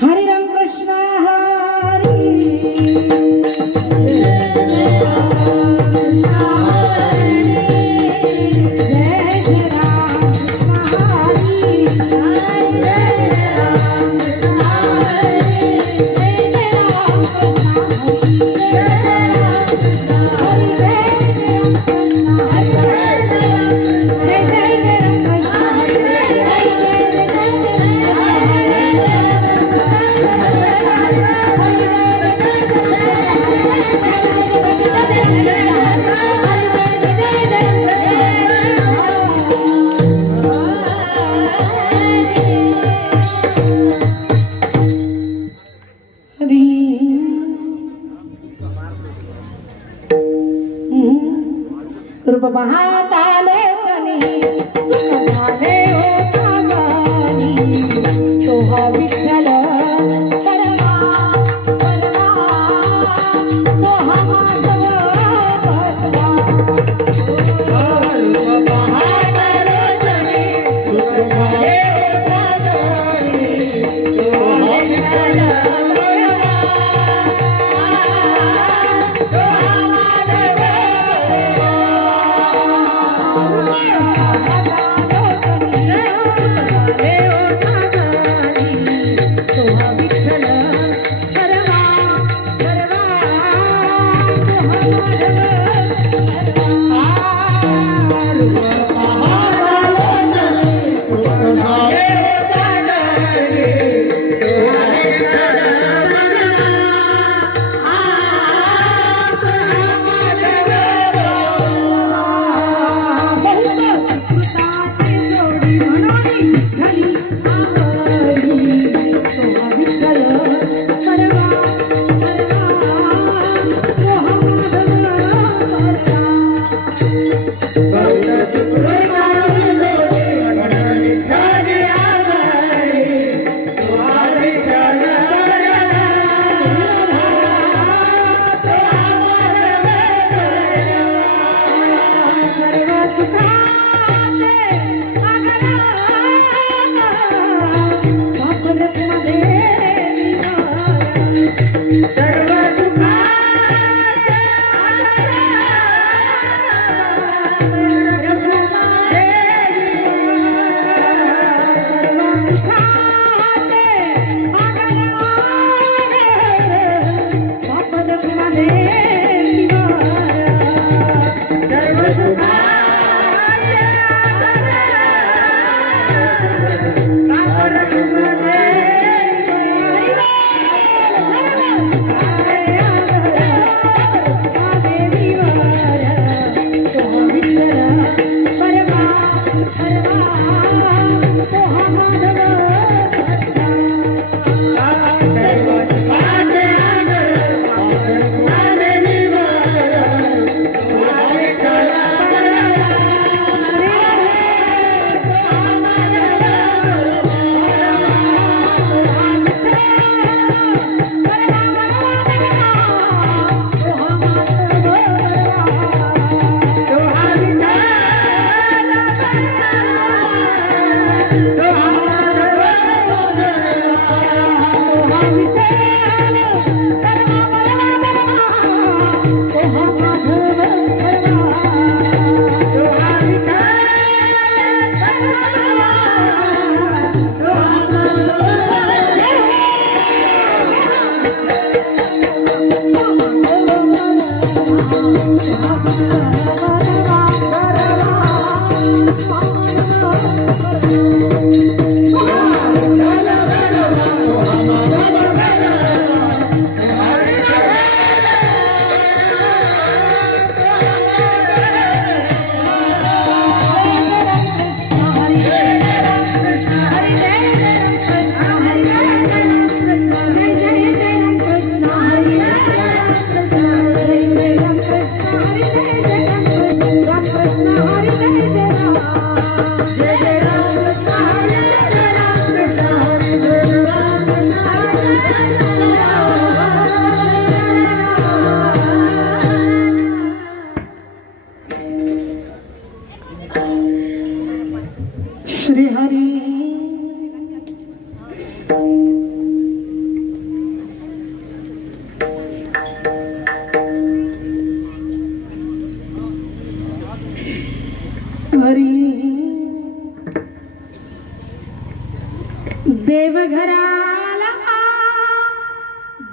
हरे राम कृष्ण हरी रूप पाहताले चनी सुख झाले हो सागरी तो हा विठ्ठल परमा परमा तो हा माधव भगवा रूप पाहताले चनी सुख झाले हो सागरी तो हा विठ्ठल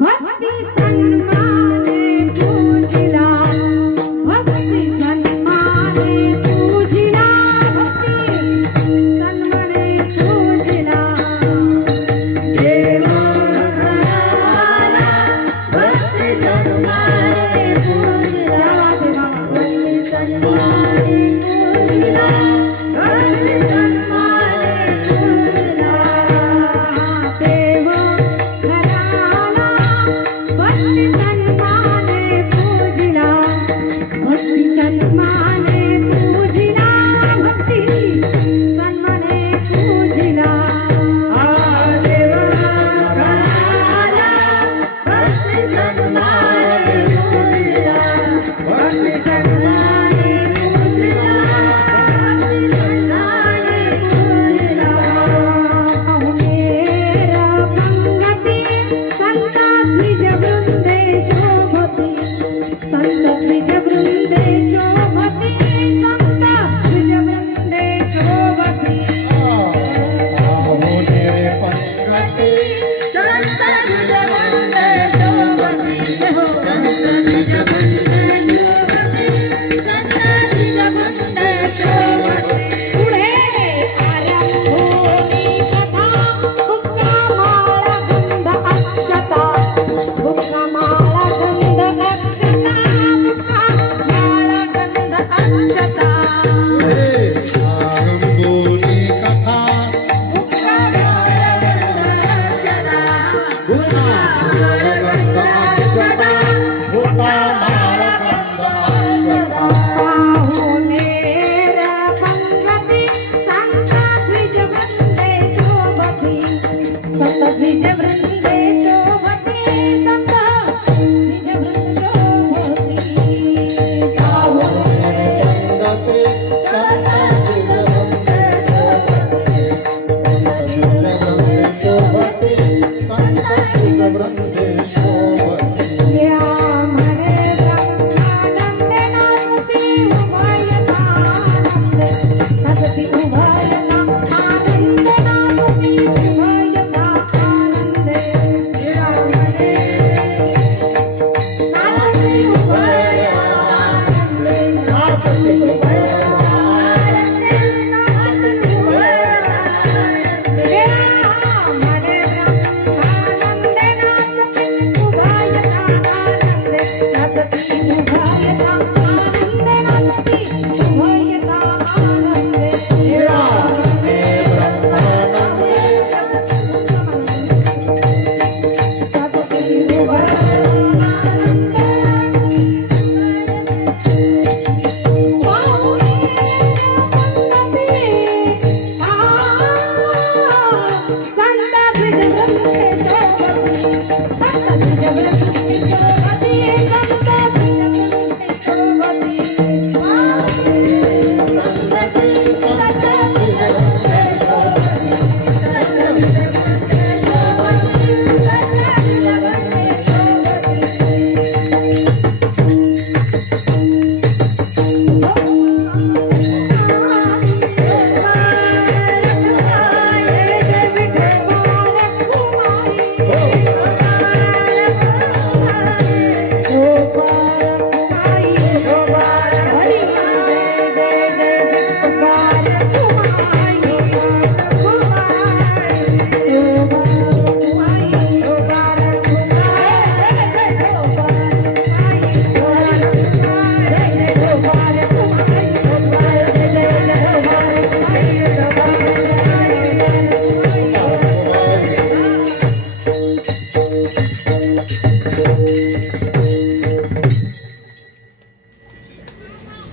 भक्ती सन्माने पूजिला भक्ती सन्माने पूजिला भक्ती सन्माने पूजिला देवा घराला भक्ती सन्माने पूजिला भक्ती सन्माने पूजिला भक्ती सन्माने पूजिला देवा घराला भक्ती सन्माने पूजिला भक्ती सन्माने पूजिला भक्ती सन्माने पूजिला देवा घराला भक्ती सन्माने पूजिला भक्ती सन्माने पूजिला भक्ती सन्माने पूजिला मेरा पंगती संत द्विज वृंदे शोभती संत द्विज वृंदे शोभती संत द्विज वृंदे शोभती होने पंगती संत द्विज वृंदे शोभती संत द्विज वृंदे शोभती संत द्विज वृंदे शोभती पुढे आरंभोनी कथा बुक्कामाळा गंध अक्षता बुक्कामाळा गंध अक्षता बुक्कामाळा गंध अक्षता आरंभोनी कथा बुक्कामाळा गंध अक्षता बुक्कामाळा गंध अक्षता बुक्कामाळा गंध अक्षता पाहुणेर पंगती संत द्विज वृंदे शोभती संत द्विज वृंदे शोभती संत द्विज वृंद शोभती पाहुणेर पंगती संत द्विज वृंदे शोभती शोभती वृंदे शोभती या म्हणे ब्रह्मानंदे नाचती उभयतानंद नाचती उभयता आनंद नाचती उभयता आनंद या म्हणे नाचती उभयता आनंद नाचती उभयता आनंद नाचती उभयता आनंद या म्हणे ब्रह्मानंदे नाचती उभयता आनंद नाचती उभयता आनंद नाचती उभयता आनंद या म्हणे ब्रह्मानंदे नाचती उभयता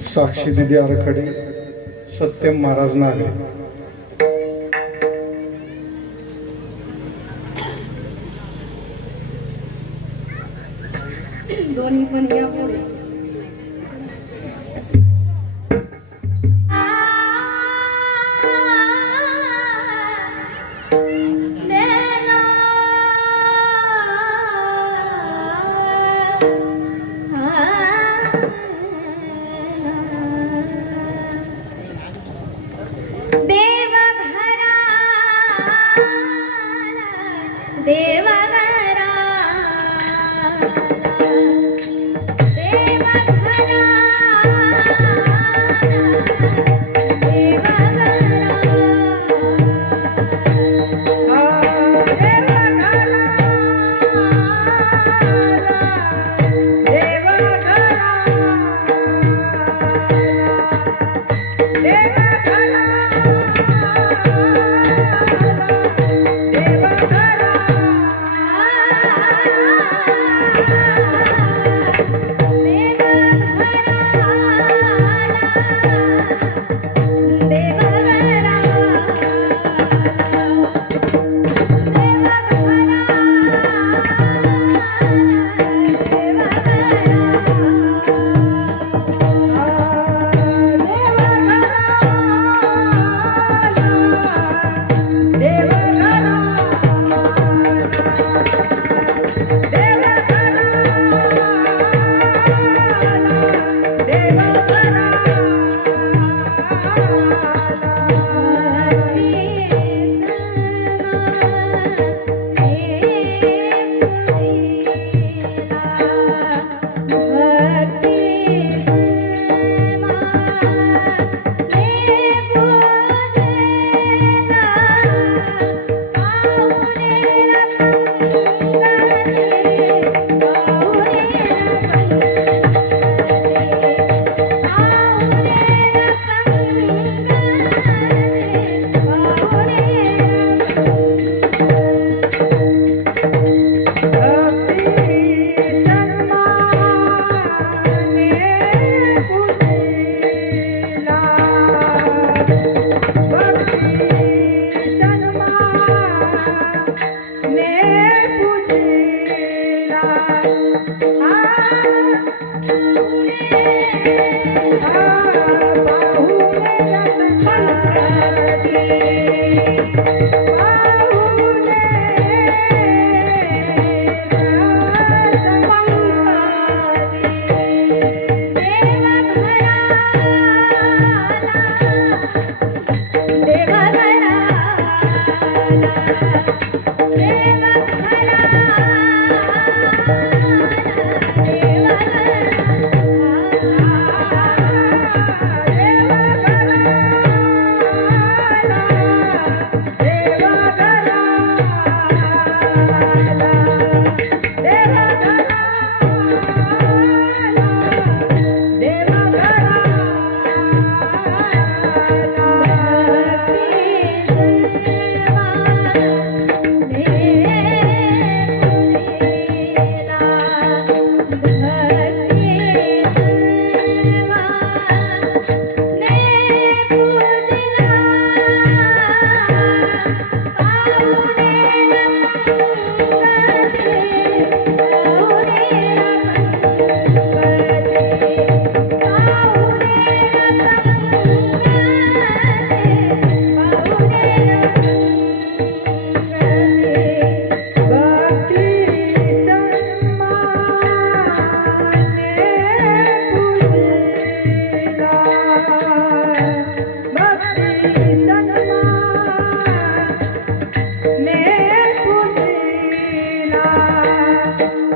साक्षी दिदी आरखडे सत्यम महाराज नागे दोन्ही पण या पुढे देवघरा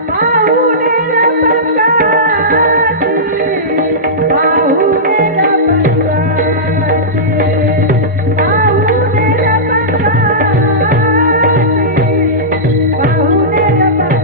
पाहुणे रंगाती, पाहुणे रंगाती, पाहुणे रंगाती, पाहुणे रंगाती.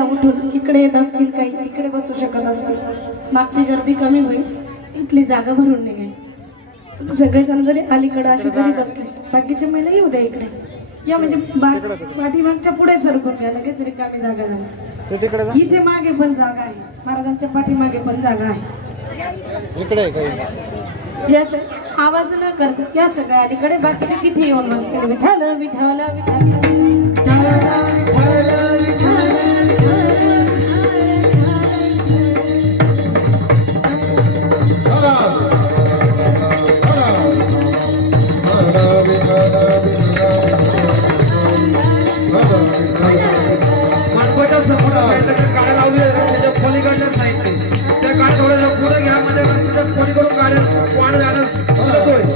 वेळेला उठून इकडे येत असतील, काही इकडे बसू शकत असतील, मागची गर्दी कमी होईल, इथली जागा भरून निघेल. तुम्ही सगळेजण जरी अलीकडे असे जरी बसले, बाकीच्या महिला येऊ द्या इकडे या, म्हणजे पाठीमागच्या पुढे सरकून घ्या, लगेच रिकामी जागा झाली. इथे मागे पण जागा आहे, महाराजांच्या पाठीमागे पण जागा आहे. या आवाज न करता या सगळ्या अलीकडे, बाकीचे तिथे येऊन बसते. विठाल विठाल मानवाच्या समोर गाड्या लावली त्याच्या पलीकडल्या साईडने त्या गाड्या थोड्या पुढे घ्या, म्हणजे रस्त्याच्या पलीकडून गाड्या वाढ जाणं सुलभ होईल.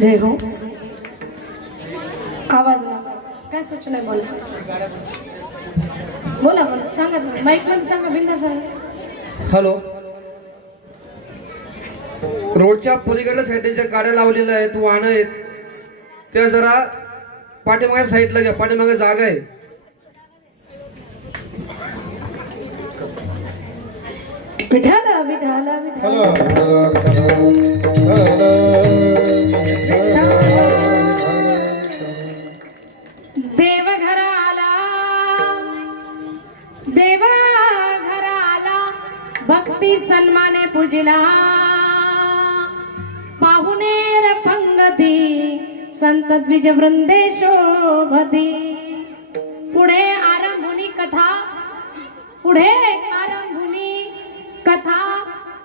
जय हो. आवाज ना काय सूचना आहे, बोला बोला बोला, सांगा तुम्ही माईक मध्ये सांगा, बिंदा सांगा. हॅलो, रोडच्या पलीकडल्या साईडने ज्या गाड्या लावलेल्या आहेत, वाहनं आहेत, त्या जरा पाठीमागे साईडला घ्या, पाठीमागे जागा आहे. विठाला विठाला विठाला देवघराला भक्ती सन्माने पूजिला, पाहुणेर पंगती संत द्विज वृंदे शोभती. पुढे आरंभुनी कथा, पुढे आरंभुनी कथा,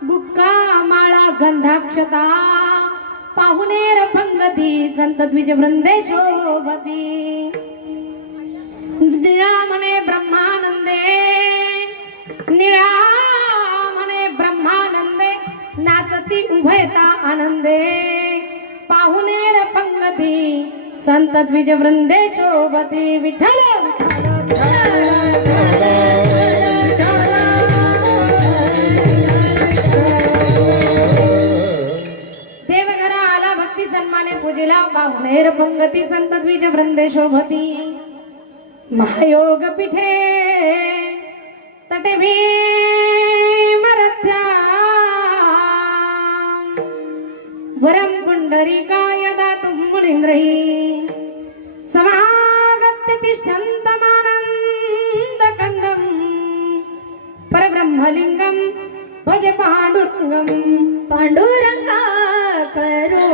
बुक्का माळा गंधाक्षता, पाहुणेर पंगती संत द्विज वृंदे शोभती. निळा म्हणे ब्रह्मानंदे, निळा म्हणे ब्रह्मानंदे, नाचती उभयता आनंदे, पाहुणेर पंगती संत द्विज वृंदे शोभती. विठ्ठल देवघरा आला भक्ती सन्माने पूजिला, पाहुणेर पंगती संत द्विज वृंदे शोभती. महायोग पीठे तटे भीमरथ्या, वरम पुंडरीकाय दातुं मुनीन्द्रैः, समागत्य तिष्ठन्तमानन्दकन्दं, परब्रह्मलिङ्गं भज पाण्डुरङ्गं. पाण्डुरङ्गा करो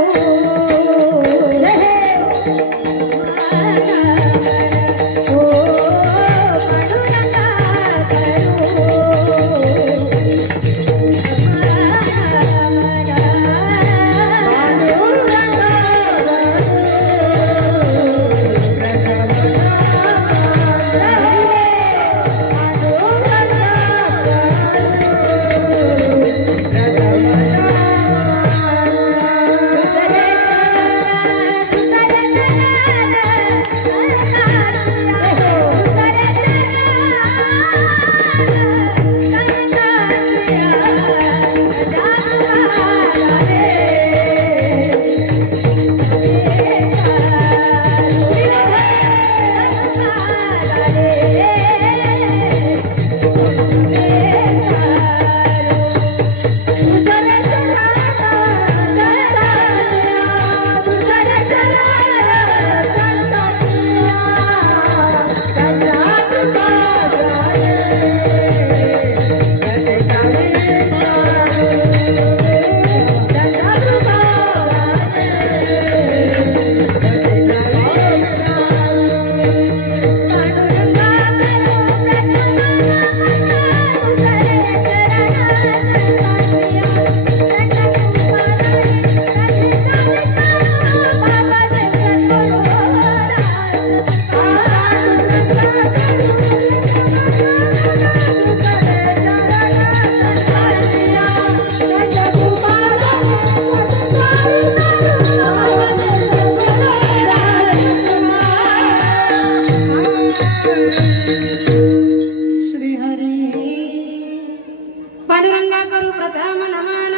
पांडुरंगा करू प्रथम नमन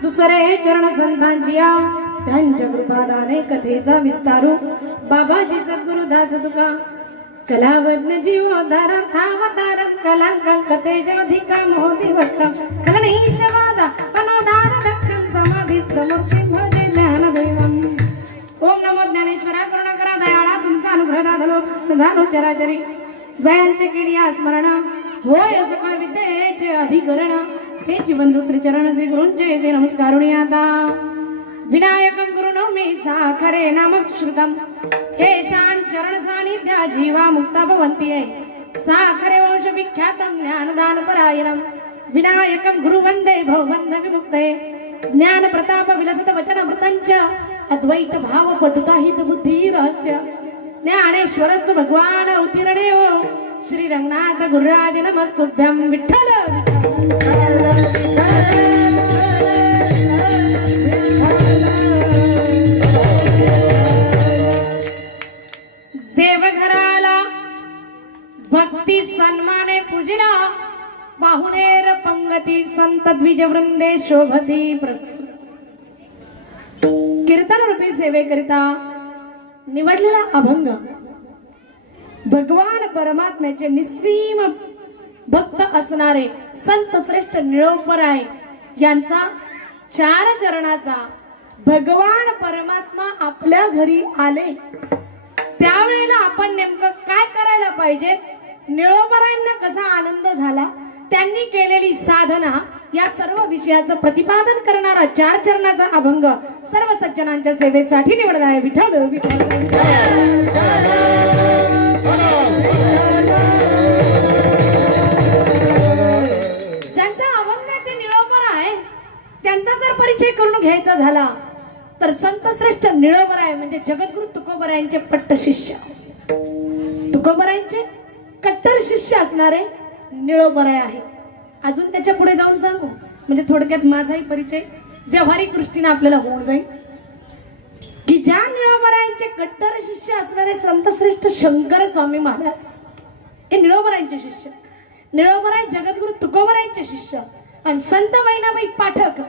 दुसरे चरण संतांचिया त्यांच्या कृपादाने कथेचा विस्तारू बाबाजी सद्गुरु दास तुका कलावज्ञ जीवोद्धार अवतार कलांकं कथेजोधिका मोदी वक्रम कलनीशवादा मनोदार दक्षं समाधिस्तमुक्षिं भजे ज्ञानदैवम् ओम नमो ज्ञानेश्वरा करुणाकरा दयाळा तुमचा अनुग्रह लादलो झालो चराचरी जयांचे केली स्मरण होय सकळ विद्येचे अधिकरण हे जीवन श्री चरण श्री गुरूंचे ते नमस्कारुणी आता विनायकं गुरुनौमि साखरे नामक श्रुतम हे शान चरण सानिध्या जीवा मुक्ता भवन्ति साखरे वंश विख्यातं ज्ञानदान परायणं विनायकं गुरु वंदे भवबंध विमुक्ते ज्ञान प्रताप विलसत वचन अमृतंच अद्वैत भाव पटुता हित बुद्धी रहस्य ज्ञानेश्वरस्तु भगवान उत्तीर्णेव श्री रंगनाथ गुरुराज नमस्तुभ्यं विठ्ठल देवघराला भक्ती सन्माने पूजिला पाहुणेर पंगती संत द्विज वृंदे शोभती प्रस्तुत कीर्तन रूपी सेवेकरिता निवडलेला अभंग भगवान परमात्म्याचे निस्सीम भक्त असणारे संत श्रेष्ठ निळोपराय यांचा 4 चरणाचा भगवान परमात्मा आपल्या घरी आले त्यावेळेला आपण नेमकं काय करायला पाहिजे निळोपरायांना कसा आनंद झाला त्यांनी केलेली साधना या सर्व विषयाचं प्रतिपादन करणारा 4 चरणाचा अभंग सर्व सज्जनांच्या सेवेसाठी निवडला आहे विठ्ठल ज्यांचा अभंग आहे ते निळोपराय त्यांचा जर परिचय करून घ्यायचा झाला तर संत श्रेष्ठ निळोबराय म्हणजे जगद्गुरु तुकोबरायांचे पट्ट शिष्य तुकोबरायांचे कट्टर शिष्य असणारे निळोबराय आहे अजून त्याच्या पुढे जाऊन सांगू म्हणजे थोडक्यात माझाही परिचय व्यावहारिक दृष्टीने आपल्याला होऊन जाईल की ज्या निळोबरायांचे कट्टर शिष्य असणारे संत श्रेष्ठ शंकर स्वामी महाराज हे निळोबरायांचे शिष्य निळोबराय जगद्गुरु तुकोबरायांचे शिष्य आणि संत मैनाबाई पाठक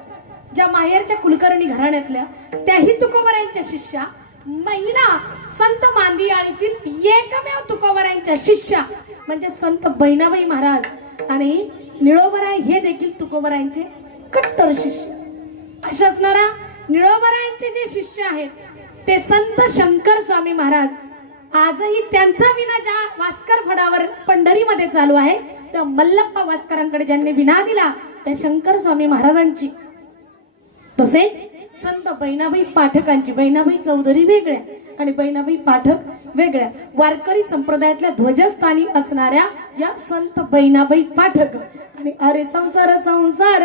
ज्या माहेरच्या कुलकर्णी घराण्यातल्या त्याही तुकोबरायांच्या शिष्या महिला संत मांदियाळीतील एकमेव तुकोबरायांच्या शिष्या म्हणजे संत बहिणाबाई महाराज आणि निळोबराय हे देखील तुकोबरायांचे कट्टर शिष्य असे असणारा निळोबरायांचे जे शिष्य आहेत ते संत शंकर स्वामी महाराज आजही त्यांचा विना ज्या वास्कर फडावर पंढरीमध्ये चालू आहे त्या मल्लप्पा वास्करांकडे ज्यांनी विना दिला त्या शंकर स्वामी महाराजांची तसेच संत बहिणाबाई पाठकांची बहिणाबाई चौधरी वेगळ्या आणि बहिणाबाई पाठक वेगळ्या वारकरी संप्रदायातल्या ध्वजस्थानी असणाऱ्या या संत बहिणाबाई पाठक आणि अरे संसार संसार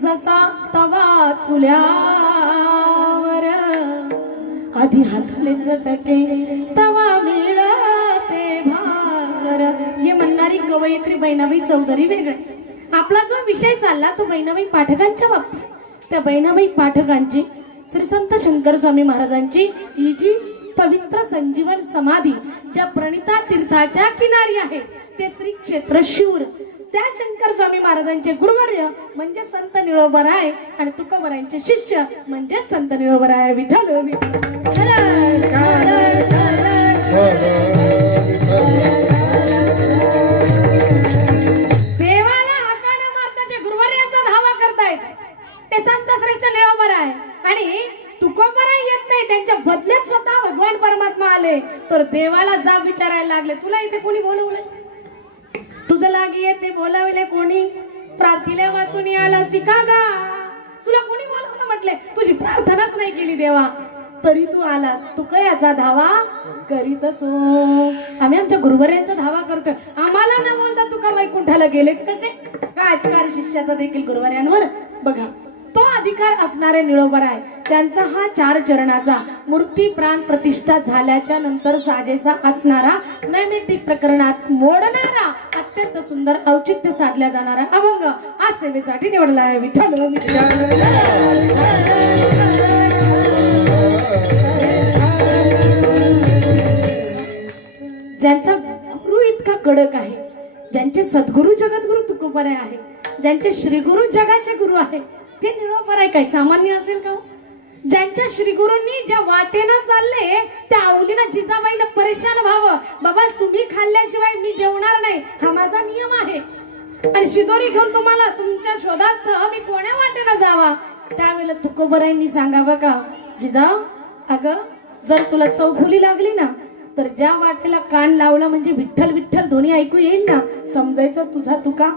जसा तवा चुल्यावर आधी हाताले झटके तवा मिळते भाकर हे म्हणणारी कवयित्री बहिणाबाई चौधरी वेगळे आपला जो विषय चालला तो बहिणाबाई पाठकांच्या बाबतीत त्या बहिणाबाई पाठकांची श्री संत शंकर स्वामी महाराजांची ही जी पवित्र संजीवन समाधी ज्या प्रणिता तीर्थाच्या किनारी आहे ते श्री क्षेत्र शूर त्या शंकर स्वामी महाराजांचे गुरुवर्य म्हणजे संत निळोबराय आणि तुकोबरायांचे शिष्य म्हणजे संत निळोबराय विठ्ठल देवाला हाका न मारताचे गुरुवर्यांचा धावा करतायत ते संत श्रेष्ठ निळोबराय आणि तुकोबराय येत नाही त्यांच्या बदल्यात स्वतः भगवान परमात्मा आले तर देवाला जाब विचारायला लागले तुला इथे कोणी बोलवलंय तुझं लागी येते बोलावले कोणी प्रार्थीले वाचून आला शिका गा तुला कोणी बोलवलं म्हटले तुझी प्रार्थनाच नाही केली देवा तरी तू आलास तू काय याचा धावा करीत असो आम्ही आमच्या गुरुवर्यांचा धावा करतोय आम्हाला न बोलता तू का वैकुंठाला गेलेच कसे काय अधिकार शिष्याचा देखील गुरुवर्यांवर बघा तो अधिकार असणारे निळोबराय त्यांचा हा 4 चरणाचा मूर्ती प्राण प्रतिष्ठा झाल्याच्या नंतर साजेसा असणारा नैमित्तिक प्रकरणात मोडणारा अत्यंत सुंदर औचित्य साधल्या जाणारा अभंग आज सेवेसाठी निवडला आहे विठ्ठल ज्यांचा गुरु इतका कडक आहे ज्यांचे सद्गुरु जगद्गुरु तुकोबराय आहे ज्यांचे श्रीगुरु जगाचे गुरु आहे ते निळोपर आहे काय सामान्य असेल का हो? ज्यांच्या श्रीगुरूंनी ज्या वाटेनं चालले त्या आवलीनं जिजाबाईनं परेशान व्हावं, बाबा तुम्ही खाल्ल्याशिवाय मी जेवणार नाही हा माझा नियम आहे, आणि शिदोरी घेऊन तुम्हाला तुमच्या शोधात मी कोण्या वाटेनं जावा, त्यावेळेला तुकोबरायांनी सांगावं का जिजाऊ अगं जर तुला चौफुली लागली ना तर ज्या वाटेला कान लावला म्हणजे विठ्ठल विठ्ठल ध्वनी ऐकू येईल ना, समजायचं तुझा तुका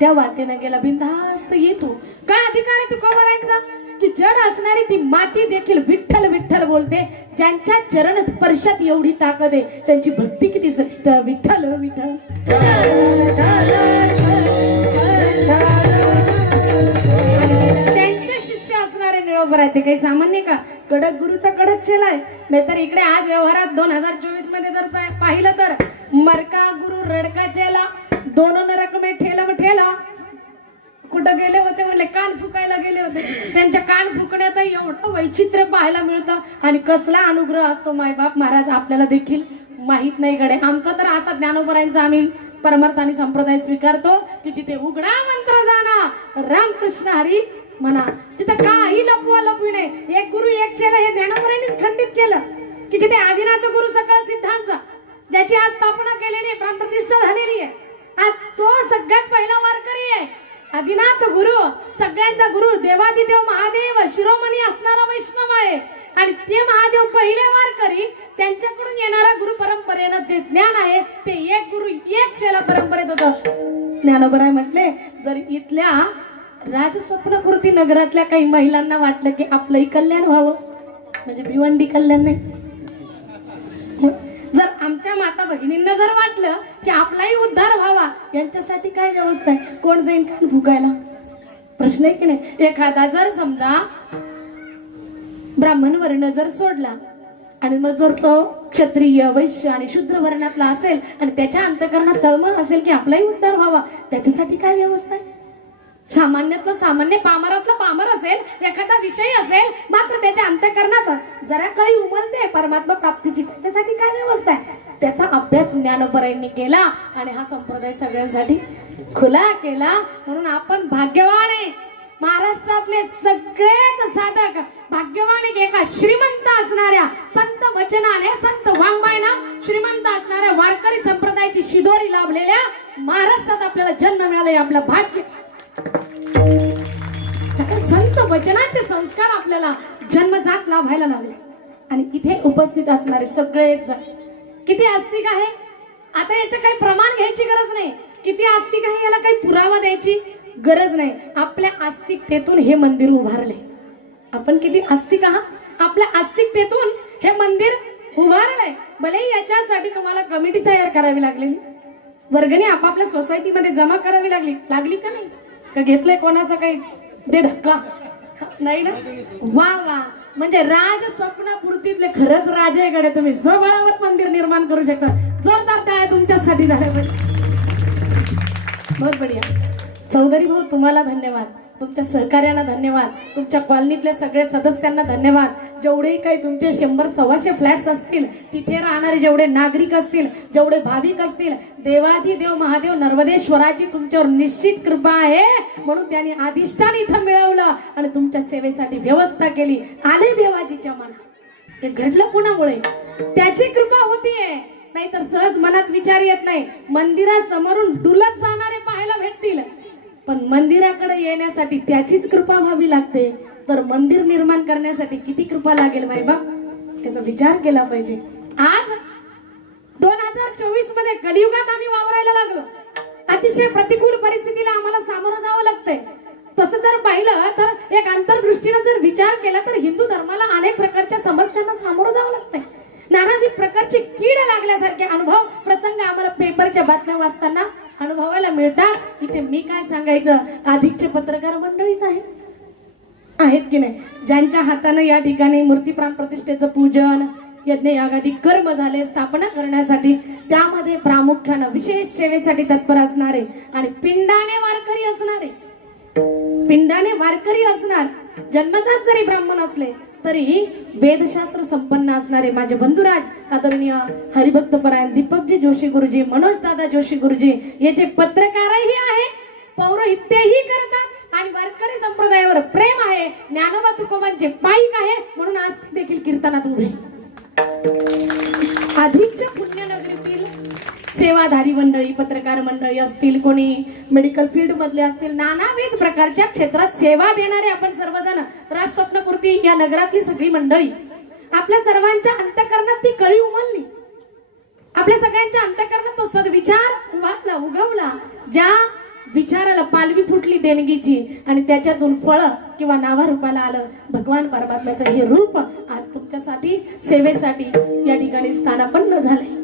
त्या वाटेनं गेला, बिनधास्त ये तू. काय अधिकार आहे तुकोबरायांचा की जड असणारी ती माती देखील विठ्ठल विठ्ठल बोलते. ज्यांच्या चरण स्पर्शात एवढी ताकद आहे त्यांची भक्ती किती श्रेष्ठ. विठ्ठल विठ्ठल त्यांचे शिष्य असणारे निळोबर आहे ते काही सामान्य का, कडक गुरुचा कडक चेला आहे. नाहीतर इकडे आज व्यवहारात 2024 मध्ये जर पाहिलं तर मरका गुरु रडका चेला दोनों नरक में ठेला में ठेला. कुठं गेले होते म्हणले कान फुकायला गेले होते, त्यांच्या कान फुकण्यात एवढं वैचित्र्य पाहायला मिळतं. आणि कसला अनुग्रह असतो मायबाप महाराज आपल्याला देखील माहित नाही कडे. आमचं तर आता ज्ञानोबरायांचा आम्ही परमार्थ आणि संप्रदाय स्वीकारतो की जिथे उघडा मंत्र जाणा रामकृष्ण हरी म्हणा, तिथं काही लपवा लपवी नाही. एक गुरु एक चेला हे ज्ञानोबरायांनीच खंडित केलं की जिथे आदिनाथ गुरु सकळ सिद्धांचा ज्याची आज स्थापना केलेली आहे, प्राणप्रतिष्ठा झालेली आहे, आज तो सगळ्यात पहिला वारकरी आहे. आदिनाथ गुरु सगळ्यांचा गुरु देवादिदेव महादेव शिरोमणी असणारा वैष्णव आहे. आणि ते महादेव पहिले वारकरी त्यांच्याकडून येणारा गुरु परंपरेनं जे ज्ञान आहे ते एक गुरु एक चेला परंपरेत होतं. ज्ञानोबराय म्हटले जर इथल्या राजस्वप्नपूर्ती नगरातल्या काही महिलांना वाटलं की आपलंही कल्याण व्हावं, म्हणजे भिवंडी कल्याण नाही, जर आमच्या माता भगिनींना जर वाटलं की आपलाही उद्धार व्हावा, यांच्यासाठी काय व्यवस्था आहे, कोण जाईल कान फुकायला, प्रश्न आहे की नाही. एखादा जर समजा ब्राह्मण वर्ण जर सोडला आणि मग जर तो क्षत्रिय वैश्य आणि शूद्र वर्णातला असेल आणि त्याच्या अंतःकरणात तळमळ असेल की आपलाही उद्धार व्हावा, त्याच्यासाठी काय व्यवस्था आहे. सामान्यातलं सामान्य पामरातलं पामर असेल, एखादा विषय असेल मात्र त्याच्या अंतःकरणात जरा कळी उमलते परमात्मा प्राप्तीची, त्याच्यासाठी काय व्यवस्था आहे. त्याचा अभ्यास ज्ञानोबरायांनी केला आणि हा संप्रदाय सगळ्यांसाठी खुला केला. म्हणून आपण भाग्यवान आहे. महाराष्ट्रातले सगळेच साधक भाग्यवान आहे. एका श्रीमंत असणाऱ्या संत वचनाने संत वाङ्मयाने श्रीमंत असणाऱ्या वारकरी संप्रदायाची शिदोरी लाभलेल्या महाराष्ट्रात आपल्याला जन्म मिळाला, आपलं भाग्य. संत वचनाचे संस्कार आपल्याला जन्मजात लाभायला लागले. आणि इथे उपस्थित असणारे सगळेच किती आस्तिक आहे. आता याचं काही प्रमाण घ्यायची गरज नाही, किती आस्तिक आहे याला काही पुरावा द्यायची गरज नाही. आपल्या आस्तिकतेतून हे मंदिर उभारले. आपण किती आस्तिक आहात, आपल्या आस्तिकतेतून हे मंदिर उभारलंय. भले याच्यासाठी तुम्हाला कमिटी तयार करावी लागलेली, वर्गणी आपापल्या सोसायटीमध्ये जमा करावी लागली का नाही, का घेतलंय कोणाचं काही दे धक्का नाही ना. वा वा, म्हणजे राज स्वप्नापूर्तीतले खरंच राजेकडे तुम्ही स्वबळावर मंदिर निर्माण करू शकता. जोरदार टाळ्या तुमच्यासाठी झाल्या पाहिजे. बहुत बढिया. चौधरी भाऊ तुम्हाला धन्यवाद, तुमच्या सहकार्यांना धन्यवाद, तुमच्या कॉलनीतल्या सगळ्या सदस्यांना धन्यवाद. जेवढे काही तुमचे 100-125 फ्लॅट्स असतील, तिथे राहणारे जेवढे नागरिक असतील, जेवढे भाविक असतील, देवाधिदेव महादेव नर्मदेश्वराची तुमच्यावर निश्चित कृपा आहे. म्हणून त्यांनी अधिष्ठान इथं मिळवलं आणि तुमच्या सेवेसाठी व्यवस्था केली. आले देवाजीच्या मनात, हे घडलं कुणामुळे, त्याची कृपा होतीये. नाहीतर सहज मनात विचार येत नाही. मंदिरासमोरून डुलत जाणारे पाहायला भेटतील, पण मंदिराकडे येण्यासाठी त्याचीच कृपा व्हावी लागते. तर मंदिर निर्माण करण्यासाठी किती कृपा लागेल मायबाप, त्याचा विचार केला पाहिजे. आज 2024 मध्ये कलियुगात आम्ही वावरायला लागलो. अतिशय प्रतिकूल परिस्थितीला आम्हाला सामोरं जावं लागतंय. तसं जर पाहिलं तर एक अंतर्दृष्टीनं जर विचार केला तर हिंदू धर्माला अनेक प्रकारच्या समस्यांना सामोरं जावं लागतंय. नानाविध प्रकारची कीड लागल्यासारखे अनुभव प्रसंग आम्हाला पेपरच्या बातम्या वाचताना अनुभवायला मिळतात. इथे मी काय सांगायचं, अधिकचे पत्रकार मंडळीच आहेत की नाही, ज्यांच्या हाताने या ठिकाणी मूर्ती प्राण प्रतिष्ठेचं पूजन यज्ञ यागादी कर्म झाले स्थापना करण्यासाठी, त्यामध्ये प्रामुख्यानं विशेष सेवेसाठी तत्पर असणारे आणि पिंडाने वारकरी असणार, जन्मतात जरी ब्राह्मण असले तरी वेदशास्त्र संपन्न असणारे माझे बंधुराज आदरणीय हरिभक्तपरायण दीपकजी जोशी गुरुजी, मनोज दादा जोशी गुरुजी, याचे पत्रकारही आहे, पौरोहित्यही करतात आणि वारकरी संप्रदायावर प्रेम आहे. ज्ञानोबा तुकोबांचे पाईक आहे म्हणून आज ते देखील कीर्तनात उभे. अधिकच्या पुण्यनगरीतील सेवाधारी मंडळी, पत्रकार मंडळी असतील, कोणी मेडिकल फील्ड मधले असतील, नानाविध प्रकारच्या क्षेत्रात सेवा देणारे आपण सर्वजण राजस्वप्नपूर्ती या नगरातली सगळी मंडळी, आपल्या सर्वांच्या अंतःकरणात ती कळी उमलली. आपल्या सगळ्यांच्या अंतःकरणात तो सद्विचार उगवला. ज्या विचाराला पालवी फुटली देणगीची आणि त्याच्यातून फळ किंवा नावारूपाला आलं भगवान परमात्म्याचं हे रूप आज तुमच्यासाठी सेवेसाठी या ठिकाणी स्थानापन्न झालंय.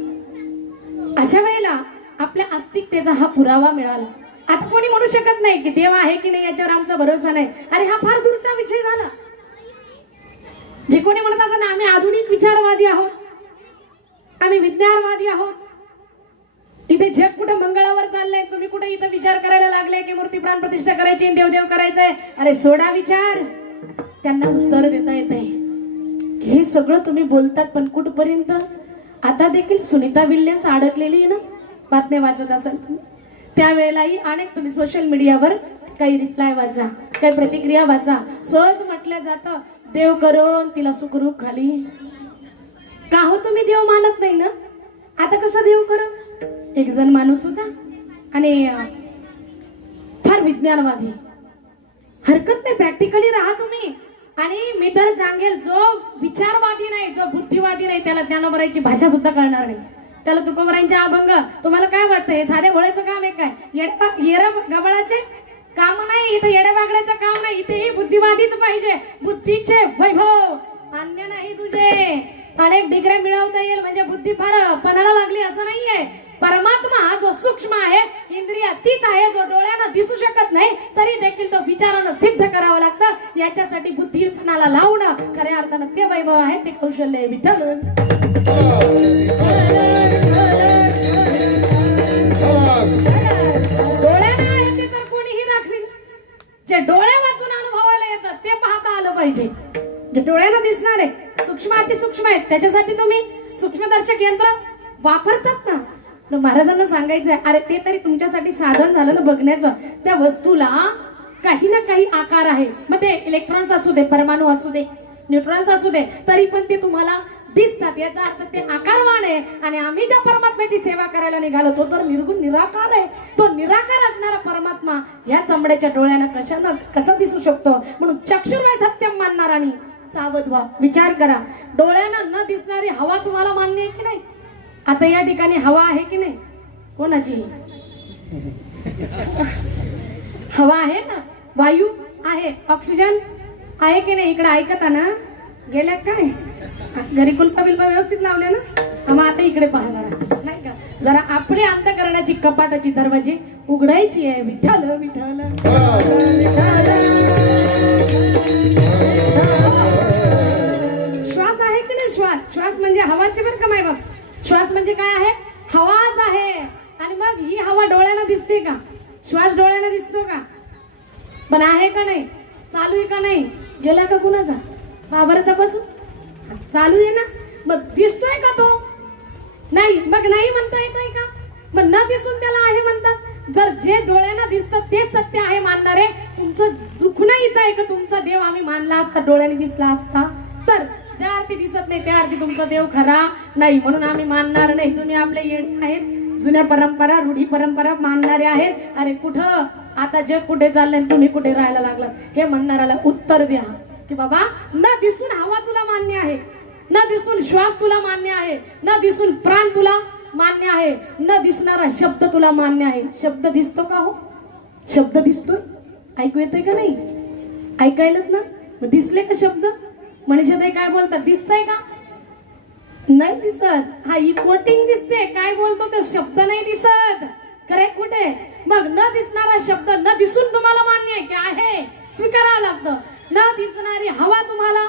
अशा वेळेला आपल्या अस्तित्वाचा हा पुरावा मिळाला. आता कोणी म्हणू शकत नाही की देव आहे की नाही याच्यावर आमचा भरोसा नाही. अरे हा फार दूरचा विषय झाला. जे कोणी म्हणत असं ना आम्ही आधुनिक विचारवादी आहोत, आम्ही विज्ञानवादी आहोत, इथे जग कुठे मंगळावर चाललंय, तुम्ही कुठे इथं विचार करायला लागले की मूर्ती प्राण प्रतिष्ठा करायची, देवदेव करायचंय. अरे सोडा विचार, त्यांना उत्तर देता येत आहे. हे सगळं तुम्ही बोलतात पण कुठपर्यंत? आता देखील सुनीता विल्यम्स अडकलेली आहे ना, बातम्या वाचत असाल त्यावेळेलाही अनेक तुम्ही सोशल मीडियावर काही रिप्लाय वाचा, काही प्रतिक्रिया वाचा. सहज म्हटलं जातं देव करून तिला सुखरूप खाली. का हो तुम्ही देव मानत नाही ना? आता कसं देव करू? एक जण माणूस होता आणि फार विज्ञानवादी. हरकत नाही, प्रॅक्टिकली राहा तुम्ही. आणि मी तर सांगेल जो विचारवादी नाही, जो बुद्धिवादी नाही, त्याला ज्ञानोबराची भाषा सुद्धा कळणार नाही. त्याला तुकोबरांचे अभंग तुम्हाला काय वाटतं हे साध्या घोड्याचं काम आहे काय? येरा गबाळाचे काम नाही, इथं येड्या बागड्याचं काम नाही. इथेही बुद्धिवादीच पाहिजे, बुद्धीचे वैभव अन्य नाही तुझे. अनेक डिग्र्या मिळवता येईल म्हणजे बुद्धी फार पणाला लागली असं नाहीये. परमात्मा जो सूक्ष्म आहे, इंद्रियातीत आहे, जो डोळ्यानं दिसू शकत नाही तरी देखील तो विचारानं सिद्ध करावं लागतं. याच्यासाठी बुद्धीपणाला लावणं खऱ्या अर्थानं ते वैभव आहे, ते कौशल्य आहे. विठ्ठल डोळ्यानं आहे ते तर कोणीही दाखवील. जे डोळ्या वाचून अनुभवायला येतं ते पाहता आलं पाहिजे. जे डोळ्यानं दिसणार आहे सूक्ष्म अतिसूक्ष्म आहेत, त्याच्यासाठी तुम्ही सूक्ष्मदर्शक यंत्र वापरतात ना. महाराजांना सांगायचंय अरे ते तरी तुमच्यासाठी साधन झालं ना बघण्याचं. त्या वस्तूला काही ना काही आकार आहे, मग ते इलेक्ट्रॉन्स असू दे, परमाणू असू दे, न्यूट्रॉन्स असू दे, तरी पण ते तुम्हाला दिसतात. याचा अर्थ ते आकारवान आहे. आणि आम्ही ज्या परमात्म्याची सेवा करायला निघालो तो तर निर्गुण निराकार आहे. तो निराकार असणारा परमात्मा या चमड्याच्या डोळ्यानं कसा दिसू शकतो? म्हणून चक्षुर्वय सत्यम मानणार आणि सावध व्हा. विचार करा, डोळ्यानं न दिसणारी हवा तुम्हाला मान्य आहे की नाही? आता या ठिकाणी हवा आहे की नाही? कोणाची हवा आहे ना? वायू आहे, ऑक्सिजन आहे की नाही? इकडे ऐकता ना? गेल्या काय घरी कुलपा बिल्पा व्यवस्थित लावल्या ना? मग आता इकडे पहा जरा, नाही का? जरा आपली अंतःकरणाची कपाटाची दरवाजी उघडायची आहे. विठ्ठल विठ्ठल श्वास आहे की नाही? श्वास म्हणजे हवाची बरं का माय बाप. श्वास म्हणजे काय आहे? हवाच आहे. आणि मग ही हवा डोळ्यानं दिसते का? श्वास डोळ्यानं दिसतो का? पण आहे का नाही? चालू आहे का नाही? गेला का कुणाचा? बाबर तपासून चालू आहे ना? मग दिसतोय का तो? नाही. मग नाही म्हणता येत का? मग न दिसून त्याला आहे म्हणतात. जर जे डोळ्यानं दिसतं तेच सत्य आहे मानणारे, तुमचं दुखणं येत आहे का तुमचा देव आम्ही मानला असता, डोळ्याने दिसला असता तर? ज्या अर्थी दिसत नाही त्या अर्थी तुमचा देव खरा नाही म्हणून आम्ही मानणार नाही. तुम्ही आपले येणे आहेत, जुन्या परंपरा रूढी परंपरा मानणारे आहेत. अरे कुठं आता जग कुठे चाललंय, तुम्ही कुठे राहायला लागलात हे म्हणणाऱ्याला उत्तर द्या की बाबा न दिसून हवा तुला मान्य आहे, न दिसून श्वास तुला मान्य आहे, न दिसून प्राण तुला मान्य आहे, न दिसणारा शब्द तुला मान्य आहे. शब्द दिसतो का हो? शब्द दिसतोय? ऐकू येतंय का नाही? ऐकायलात ना? मग दिसले का शब्द? मनुष्य ते काय बोलतात? दिसतंय का? नाही दिसत. हा इकोटिंग दिसते, काय बोलतो ते शब्द नाही दिसत. करेक्ट कुठे? मग न दिसणारा शब्द न दिसून तुम्हाला मान्य आहे की आहे, स्वीकारावं लागतं. न दिसणारी हवा तुम्हाला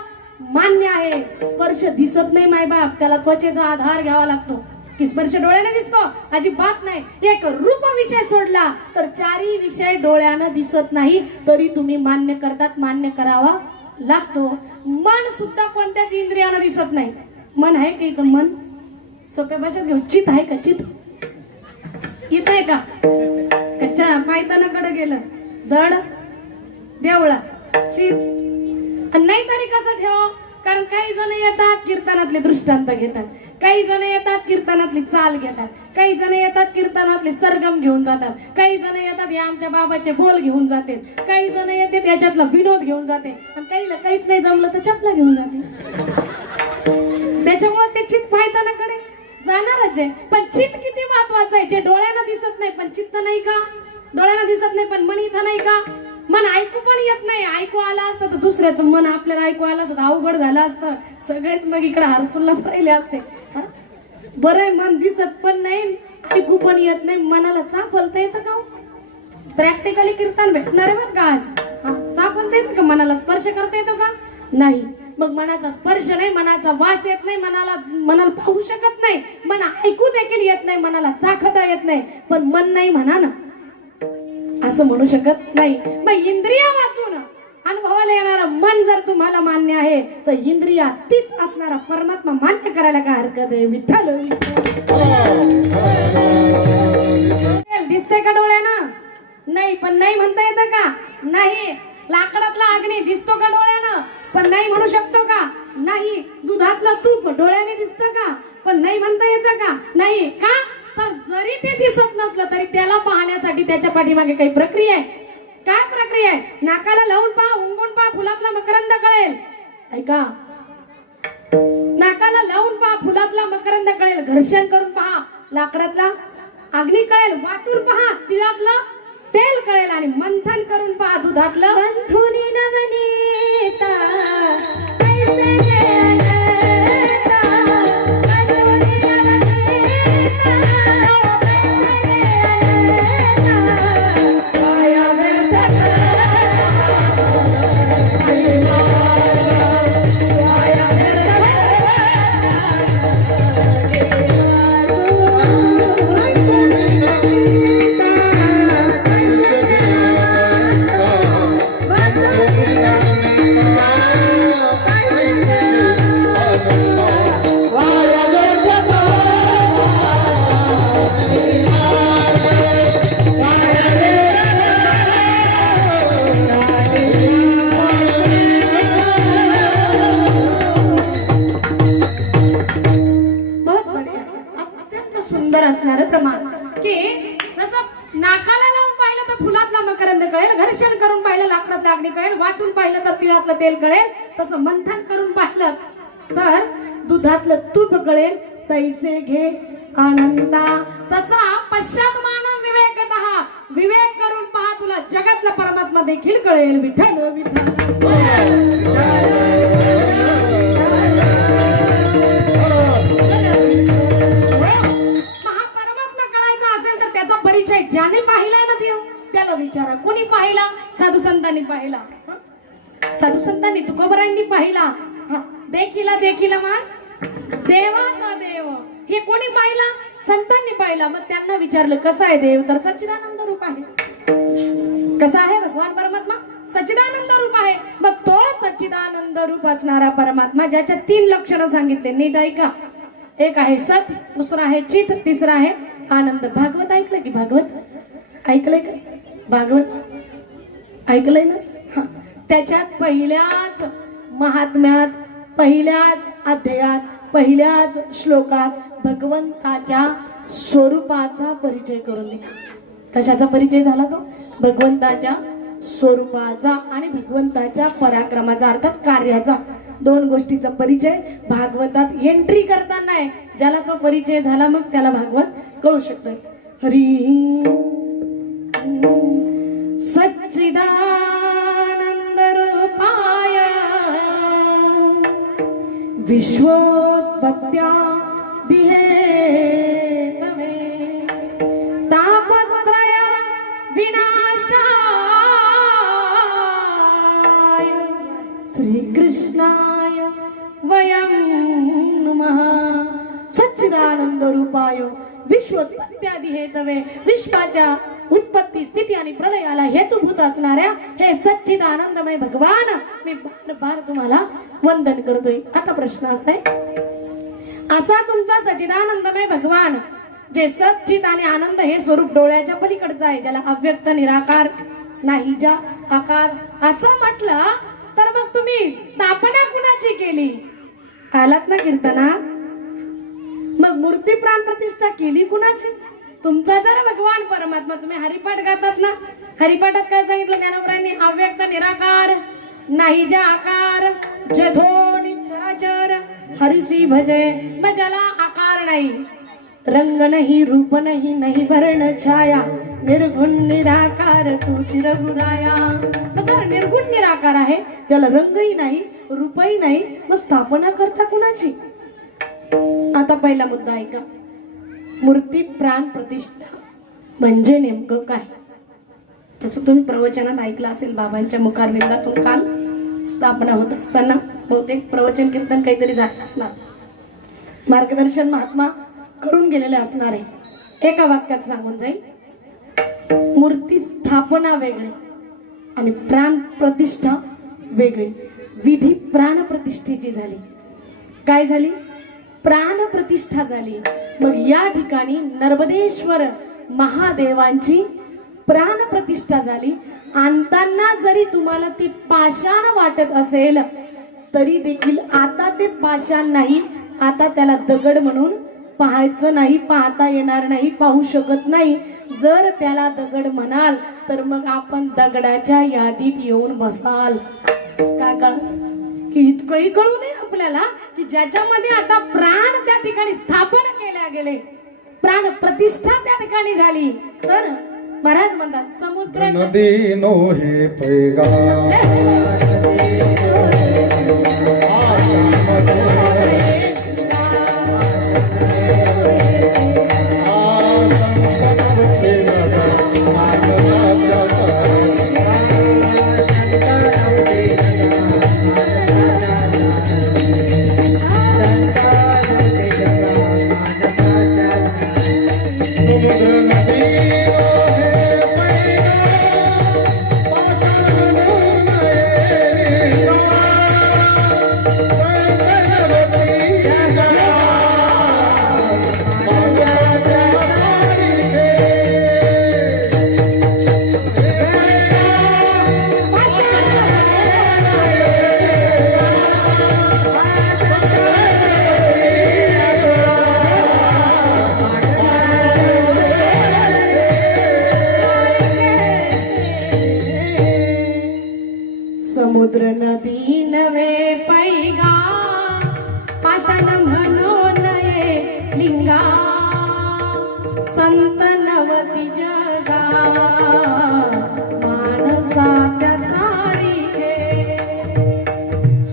मान्य आहे. स्पर्श दिसत नाही माय बाप, त्याला त्वचेचा आधार घ्यावा लागतो. की स्पर्श डोळ्याने दिसतो? अजिबात नाही. एक रूप विषय सोडला तर चारही विषय डोळ्यानं दिसत नाही तरी तुम्ही मान्य करतात, मान्य करावा लागतो. मन सुद्धा कोणत्याच इंद्रियानं दिसत नाही. मन आहे का इथं? मन सोप्या भाषेत घेऊ, चित आहे का? चित इथं आहे का? कच्च्या पायतानाकडे गेलं धड देवळा चित आणि नाही तरी कसं ठेव. कारण काही जण येतात कीर्तनातले दृष्टांत घेतात, काही जण येतात कीर्तनातली चाल घेतात, काही जण येतात कीर्तनातले सरगम घेऊन जातात, काही जण येतात या आमच्या बाबाचे बोल घेऊन जाते, काही जण येतात याच्यातला विनोद घेऊन जाते आणि काहीला काहीच नाही जमलं तर चपला घेऊन जाते. त्याच्यामुळे ते चित पायतानाकडे जाणारच आहे. पण चित किती महत्वाचं आहे. जे डोळ्याला दिसत नाही पण चित्त नाही का, डोळ्याला दिसत नाही पण मन इथं नाही का, मन ऐकू पण येत नाही. ऐकू आलं असतं तर दुसऱ्याचं मन आपल्याला ऐकू आलं असतं अवघड झालं असतं. सगळेच मग इकडे हरसुल्लाच राहिले असते. बरं मन दिसत पण नाही, ऐकू पण येत नाही, मनाला चाफलता येतं का? प्रॅक्टिकली कीर्तन भेटणार आहे बरं का आज. चाफलता येतं का? मनाला स्पर्श करता येतो का? नाही. मग मनाचा स्पर्श नाही, मनाचा वास येत नाही, मनाला पाहू शकत नाही, मन ऐकू देखील येत नाही, मनाला चाखता येत नाही, पण मन नाही म्हणा ना असं म्हणू शकत नाही. मग इंद्रिय वाचून अनुभवाला येणारा मन जर तुम्हाला मान्य आहे तर इंद्रियातीत असणारा परमात्मा मान्य करायला काय हरकत आहे. विठ्ठल दिसते का डोळ्यानं? नाही. पण नाही म्हणता येतं का? नाही. लाकडातला अग्नी दिसतो का डोळ्यानं? पण नाही म्हणू शकतो का? नाही. दुधातलं तूप डोळ्याने दिसतं का? पण नाही म्हणता येतं का? नाही. का? तर जरी ते दिसत नसलं तरी त्याला पाहण्यासाठी त्याच्या पाठीमागे काही प्रक्रिया आहे. काय प्रक्रिया आहे? नाकाला लावून पहा, उंगून पहा, फुलातला मकरंद कळेल. ऐका, नाकाला लावून पहा, फुलातला मकरंद कळेल. घर्षण करून पहा, लाकडातला अग्नी कळेल. वाटून पहा, तिळातलं तेल कळेल. आणि मंथन करून पहा, दुधातलं बंधुनी नवनीता कैसे गेलता, बंधुनी नवनीता कैसे गेलता, माया व्यर्थ माया सुंदर असणारं प्रमाण की जसं नाकाला लावून पाहिलं तर फुलातला मकरंद कळेल, घर्षण करून पाहिलं लाकडातला अग्नी कळेल, वाटून पाहिलं तर तिळातलं तेल कळेल, तसं मंथन करून पाहिलं तर दुधातलं तूप कळेल. तैसे घे आनंदा, तसा पश्चात मानव विवेकतः, विवेक करून पहा, तुला जगातला परमात्मा देखील कळेल. विठ्ठल परिचय ज्याने पाहिला ना देव त्याला विचारा. कोणी पाहिला? साधू संतांनी पाहिला. साधू संतांनी तुकोबरायांनी पाहिला. देखिला देखिला मग देवाचा देव. हे कोणी पाहिला? संतांनी पाहिला. मग त्यांना विचारलं कसा आहे देव? तर सच्चिदानंद रूप आहे. कसा आहे भगवान परमात्मा? सच्चिदानंद रूप आहे. मग तो सच्चिदानंद रूप असणारा परमात्मा ज्याच्या 3 लक्षणं सांगितले, नीट ऐका. एक आहे सत, दुसरा आहे चित, तिसरा आहे आनंद. भागवत ऐकलंय की? भागवत ऐकलंय का? भागवत ऐकलंय ना? त्याच्यात पहिल्याच महात्म्यात, पहिल्याच अध्यायात, पहिल्याच श्लोकात भगवंताच्या स्वरूपाचा परिचय करून दिला. कशाचा परिचय झाला तो? भगवंताच्या स्वरूपाचा आणि भगवंताच्या पराक्रमाचा, अर्थात कार्याचा. 2 गोष्टीचा परिचय भागवतात एंट्री करताना आहे. ज्याला तो परिचय झाला मग त्याला भागवत कळू शकतं. हरी सच्चिदानंद रूपाय विश्वोत्पत्त्या दिहेतवे तापत्रय विनाशाय श्रीकृष्णाय वयं नमः. सच्चिदानंद रूपाय विश्वोत्पत्त्यादि हेतवे, विश्वाच्या उत्पत्ती, स्थिती आणि प्रलयाला हेतुभूत असणाऱ्या हे सच्चिदानंदमय भगवान मी बार बार तुम्हाला वंदन करतोय. आता प्रश्न असा आहे, असा तुमचा सच्चिदानंदमय भगवान जे सच्चित आणि आनंद हे स्वरूप डोळ्याच्या पलीकडचं आहे, ज्याला अव्यक्त निराकार नाही ज्या आकार असं म्हटलं तर मग तुम्ही स्थापना कुणाची केली? आलात ना कीर्तना? मग मूर्ती प्राण प्रतिष्ठा केली कुणाची? तुमचा जर भगवान परमात्मा. तुम्ही हरिपाठ गातात ना, हरिपाठात काय सांगितलं ज्ञानोबरांनी? अव्यक्त निराकार नाही ज्या आकार जधो निचराचर हरिसी भजे. मग ज्याला आकार नाही, रंग नाही, रूप नाही, नाही वर्ण छाया, निर्गुण निराकार तू चिरगुराया. मग जर निर्गुण निराकार आहे, त्याला रंगही नाही, रूपही नाही, मग स्थापना करता कुणाची? आता पहिला मुद्दा ऐका. मूर्ती प्राण प्रतिष्ठा म्हणजे नेमकं काय? तसं तुम्ही प्रवचनात ऐकलं असेल बाबांच्या मुखारविंदातून. काल स्थापना होत असताना बहुतेक प्रवचन कीर्तन काहीतरी झालं असणार, मार्गदर्शन महात्मा करून गेलेले असणार आहे. एका वाक्यात सांगून जाईल, मूर्ती स्थापना वेगळी आणि प्राण प्रतिष्ठा वेगळी. विधी प्राण प्रतिष्ठेची झाली. काय झाली? प्राण प्रतिष्ठा झाली. मग या ठिकाणी नर्मदेश्वर महादेवांची प्राण प्रतिष्ठा झाली. आणताना जरी तुम्हाला ती पाषाण वाटत असेल तरी देखील आता ते पाषाण नाही, आता त्याला दगड म्हणून पाहायचं नाही, पाहता येणार नाही, पाहू शकत नाही. जर त्याला दगड म्हणाल तर मग आपण दगडाच्या यादीत येऊन बसाल. काय कळ की इतकंही कळू नये आपल्याला की ज्याच्यामध्ये आता प्राण त्या ठिकाणी स्थापन केल्या गेले, प्राण प्रतिष्ठा त्या ठिकाणी झाली. तर महाराज म्हणतात समुद्र नदी नो हे पैगा समुद्र नदी नवे पैगा पाषाण म्हणो नये लिंगा संत नवती जगा मानसा त्या सारिखे.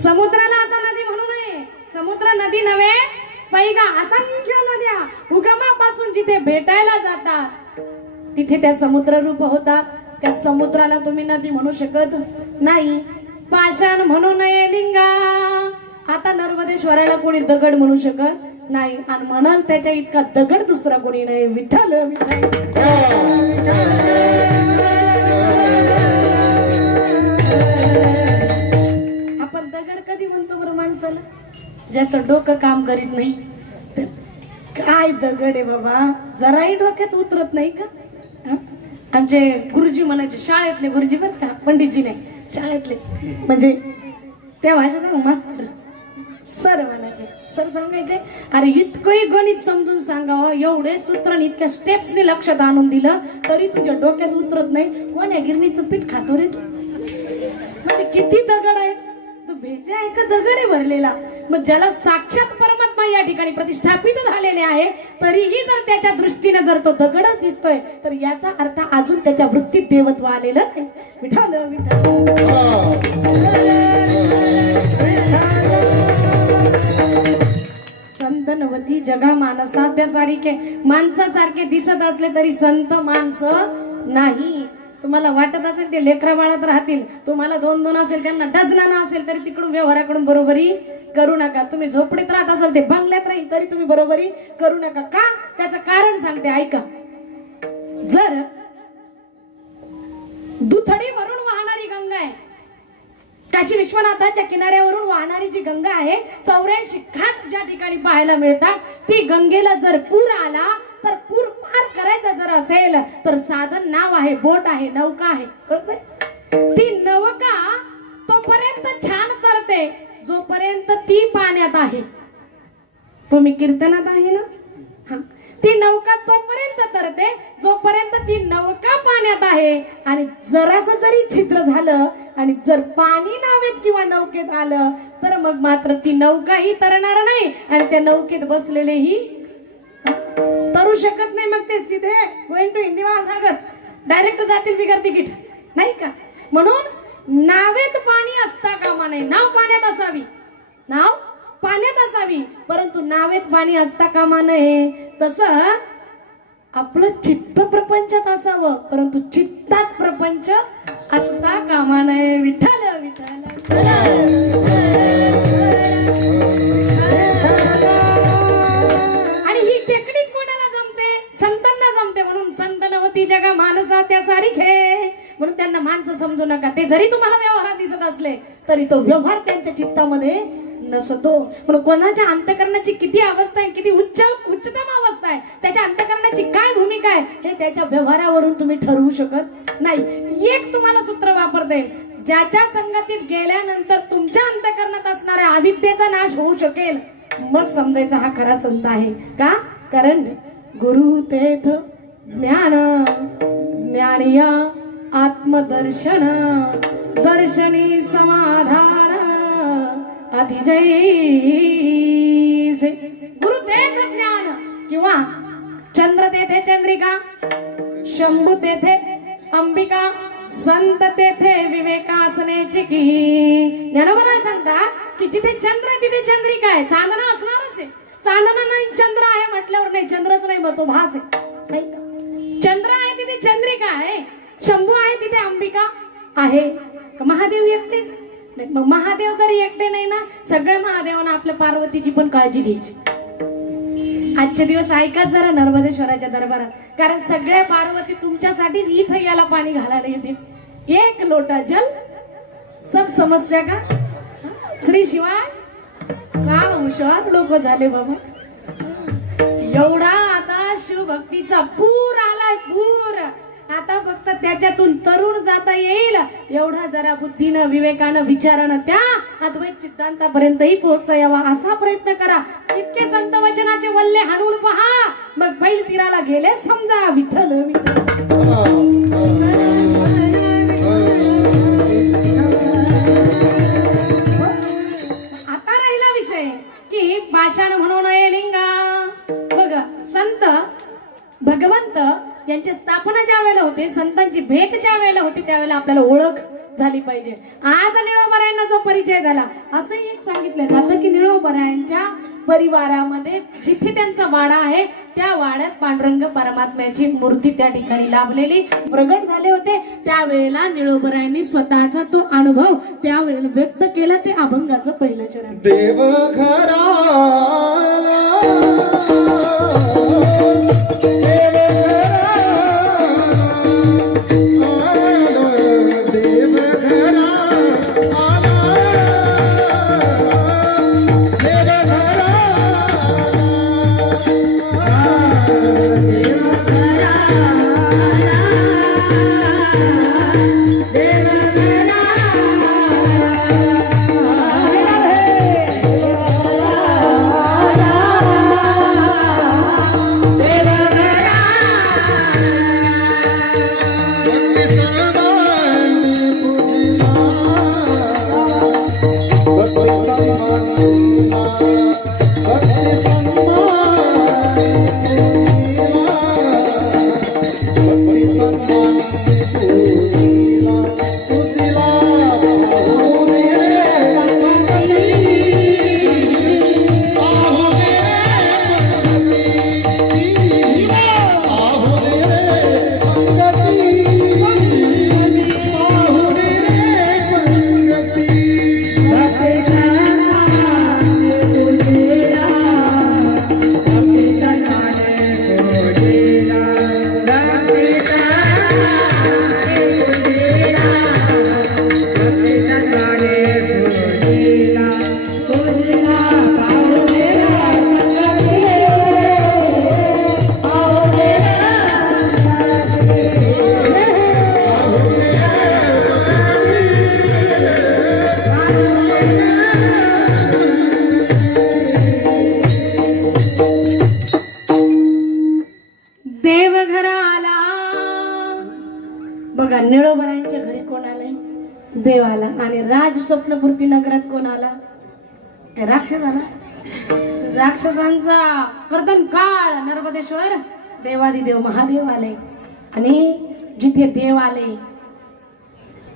समुद्राला आता नदी म्हणू नये. समुद्र नदी नव्हे पैगा. असंख्य नद्या उगमापासून जिथे भेटायला जातात तिथे त्या समुद्र रूप होतात. त्या समुद्राला तुम्ही नदी म्हणू शकत नाही. पाषाण म्हणू नये लिंगा. आता नर्मदेश्वराला कोणी दगड म्हणू शकत नाही आणि म्हणाल त्याच्या इतका दगड दुसरा कोणी नाही. विठ्ठल विठ्ठल. आपण दगड कधी म्हणतो बरं माणसाला? ज्याचं डोकं काम करीत नाही. तर काय दगड आहे बाबा, जराही डोक्यात उतरत नाही का? आमचे गुरुजी म्हणायचे, शाळेतले गुरुजी बरं का, पंडितजी नाही, शाळेतले म्हणजे त्या भाषेचा मास्तर सर म्हणायचे. सर सांगायचे, अरे इतकंही गणित समजून सांगावं, एवढे सूत्र इतक्या स्टेप्सने लक्षात आणून दिलं तरी तुझ्या डोक्यात उतरत नाही. कोण आहे गिरणीचं पीठ खातो रे तू? म्हणजे किती दगड आहेस तू? भेजा आहे का दगड आहे भरलेला? मग ज्याला साक्षात परमात्मा या ठिकाणी प्रतिष्ठापित झालेले आहे तरीही जर त्याच्या दृष्टीने जर तो दगडच दिसतोय तर याचा अर्थ अजून त्याच्या वृत्तीत देवत्व आलेलं नाही. विठ्ठल विठ्ठल. संत नवती जगा मानसा त्या सारिखे. माणसासारखे दिसत असले तरी संत माणसं नाही. तुम्हाला वाटत असेल ते लेकरा बाळात राहतील, तुम्हाला 2-2 असेल त्यांना डझनानं असेल तरी तिकडून व्यवहाराकडून बरोबरी करू नका. तुम्ही झोपडीत राहत असाल ते बंगल्यात राहील तरी तुम्ही बरोबरी करू नका. का? त्याचं कारण सांगते ऐका. जर दुथडीवरून वाहणारी गंगा आहे, काशी विश्वनाथाच्या किनाऱ्यावरून वाहणारी जी गंगा आहे, 84 घाट ज्या ठिकाणी पाहायला मिळतात, ती गंगेला जर पूर आला तर पूर पार करायचा जर असेल तर साधन नाव आहे, बोट आहे, नौका आहे, कळतंय? ती नौका तोपर्यंत छान तरते जोपर्यंत ती पाण्यात आहे. तुम्ही कीर्तनात आहे ना, हा. ती नौका तोपर्यंत तरते जोपर्यंत ती नौका पाण्यात आहे. आणि जरासं जरी छिद्र झालं आणि जर पाणी नावेत किंवा नौकेत आलं तर मग मात्र ती नौकाही तरणार नाही आणि त्या नौकेत बसलेलेही तरू शकत नाही. मग ते सीधे गोइंग टू हिंदी महासागर डायरेक्ट जातील बिगर तिकीट, नाही का? म्हणून नावेत पाणी असता कामा नये. नाव पाण्यात असावी, नाव पाण्यात असावी, परंतु नावेत पाणी असता कामा नये. तसं आपलं चित्त प्रपंचात असावं, परंतु चित्तात प्रपंच असता कामा नये. विठ्ठल विठ्ठल. आणि ही टेक्निक कोणाला जमते? संतांना जमते. म्हणून संत नवती जगा माणसा त्या सारिखे. म्हणून त्यांना माणसं समजू नका. ते जरी तुम्हाला व्यवहारात दिसत असले तरी तो व्यवहार त्यांच्या चित्तामध्ये नसतो. म्हणून कोणाच्या अंतकरणाची किती अवस्था आहे, किती उच्चतम अवस्था आहे, त्याच्या अंतकरणाची काय भूमिका आहे, हे त्याच्या व्यवहारावरून तुम्ही ठरवू शकत नाही. एक तुम्हाला सूत्र वापरता येईल, ज्याच्या संगतीत गेल्यानंतर तुमच्या अंतकरणात असणाऱ्या अविद्येचा नाश होऊ शकेल, मग समजायचा हा खरा संत आहे. का? कारण गुरु तेथ ज्ञान, ज्ञानिया आत्मदर्शन, दर्शनी समाधान अतिजयसे. गुरु तेथ ज्ञान किंवा चंद्र तेथे चंद्रिका, शंभू तेथे अंबिका, संत तेथे विवेकासनेची की. ज्ञानोबा सांगतात की जिथे चंद्र आहे तिथे चंद्रिका आहे. चांदणा असणारच आहे. चांदणा नाही चंद्र आहे म्हटल्यावर नाही, चंद्रच नाही मग तो भास आहे, नाही का? चंद्र आहे तिथे चंद्रिका आहे, शंभू आहे तिथे अंबिका आहे. महादेव एकटे नाही. मग महादेव जरी एकटे नाही ना, सगळ्या महादेवांना आपल्या पार्वतीची पण काळजी घ्यायची. आजचे दिवस ऐका जरा नर्मदेश्वराच्या दरबारात, कारण सगळ्या पार्वती तुमच्यासाठीच इथं याला पाणी घालायला येतील. एक लोटा जल सब समस्या का. श्री शिवाय का हुशार लोक झाले बाबा. एवढा आता शिवभक्तीचा पूर आलाय, पूर. आता फक्त त्याच्यातून तरुण जाता येईल एवढा जरा बुद्धीनं, विवेकानं, विचारानं त्या अद्वैत सिद्धांतापर्यंतही पोहोचता यावा असा प्रयत्न करा. इतके संत वचनाचे वल्ले हाणून पहा, मग बैल तीराला गेले समजा. विठ्ठल आता राहिला विषय की पाषाण म्हणून लिंगा. बघा, संत भगवंत यांची स्थापना ज्या वेळेला होते, संतांची भेट ज्या वेळेला होती, त्यावेळेला आपल्याला ओळख झाली पाहिजे. आज निळोबरायांना जो परिचय झाला, असंही एक सांगितलं जातं की निळोबरायांच्या परिवारामध्ये जिथे त्यांचा वाडा आहे त्या वाड्यात पांडुरंग परमात्म्याची मूर्ती त्या ठिकाणी लाभलेली प्रगट झाले होते. त्यावेळेला निळोबरायांनी स्वतःचा तो अनुभव त्यावेळेला व्यक्त केला. ते अभंगाचं पहिलं चरण. देवघराला तुकोबरायांच्या घरी कोण आलंय? देव आला. आणि राज स्वप्नपूर्ती नगरात कोण आला? काय राक्षस आला? राक्षसांचा कर्दन काळ नर्मदेश्वर देवादिदेव महादेव आले. आणि जिथे देव आले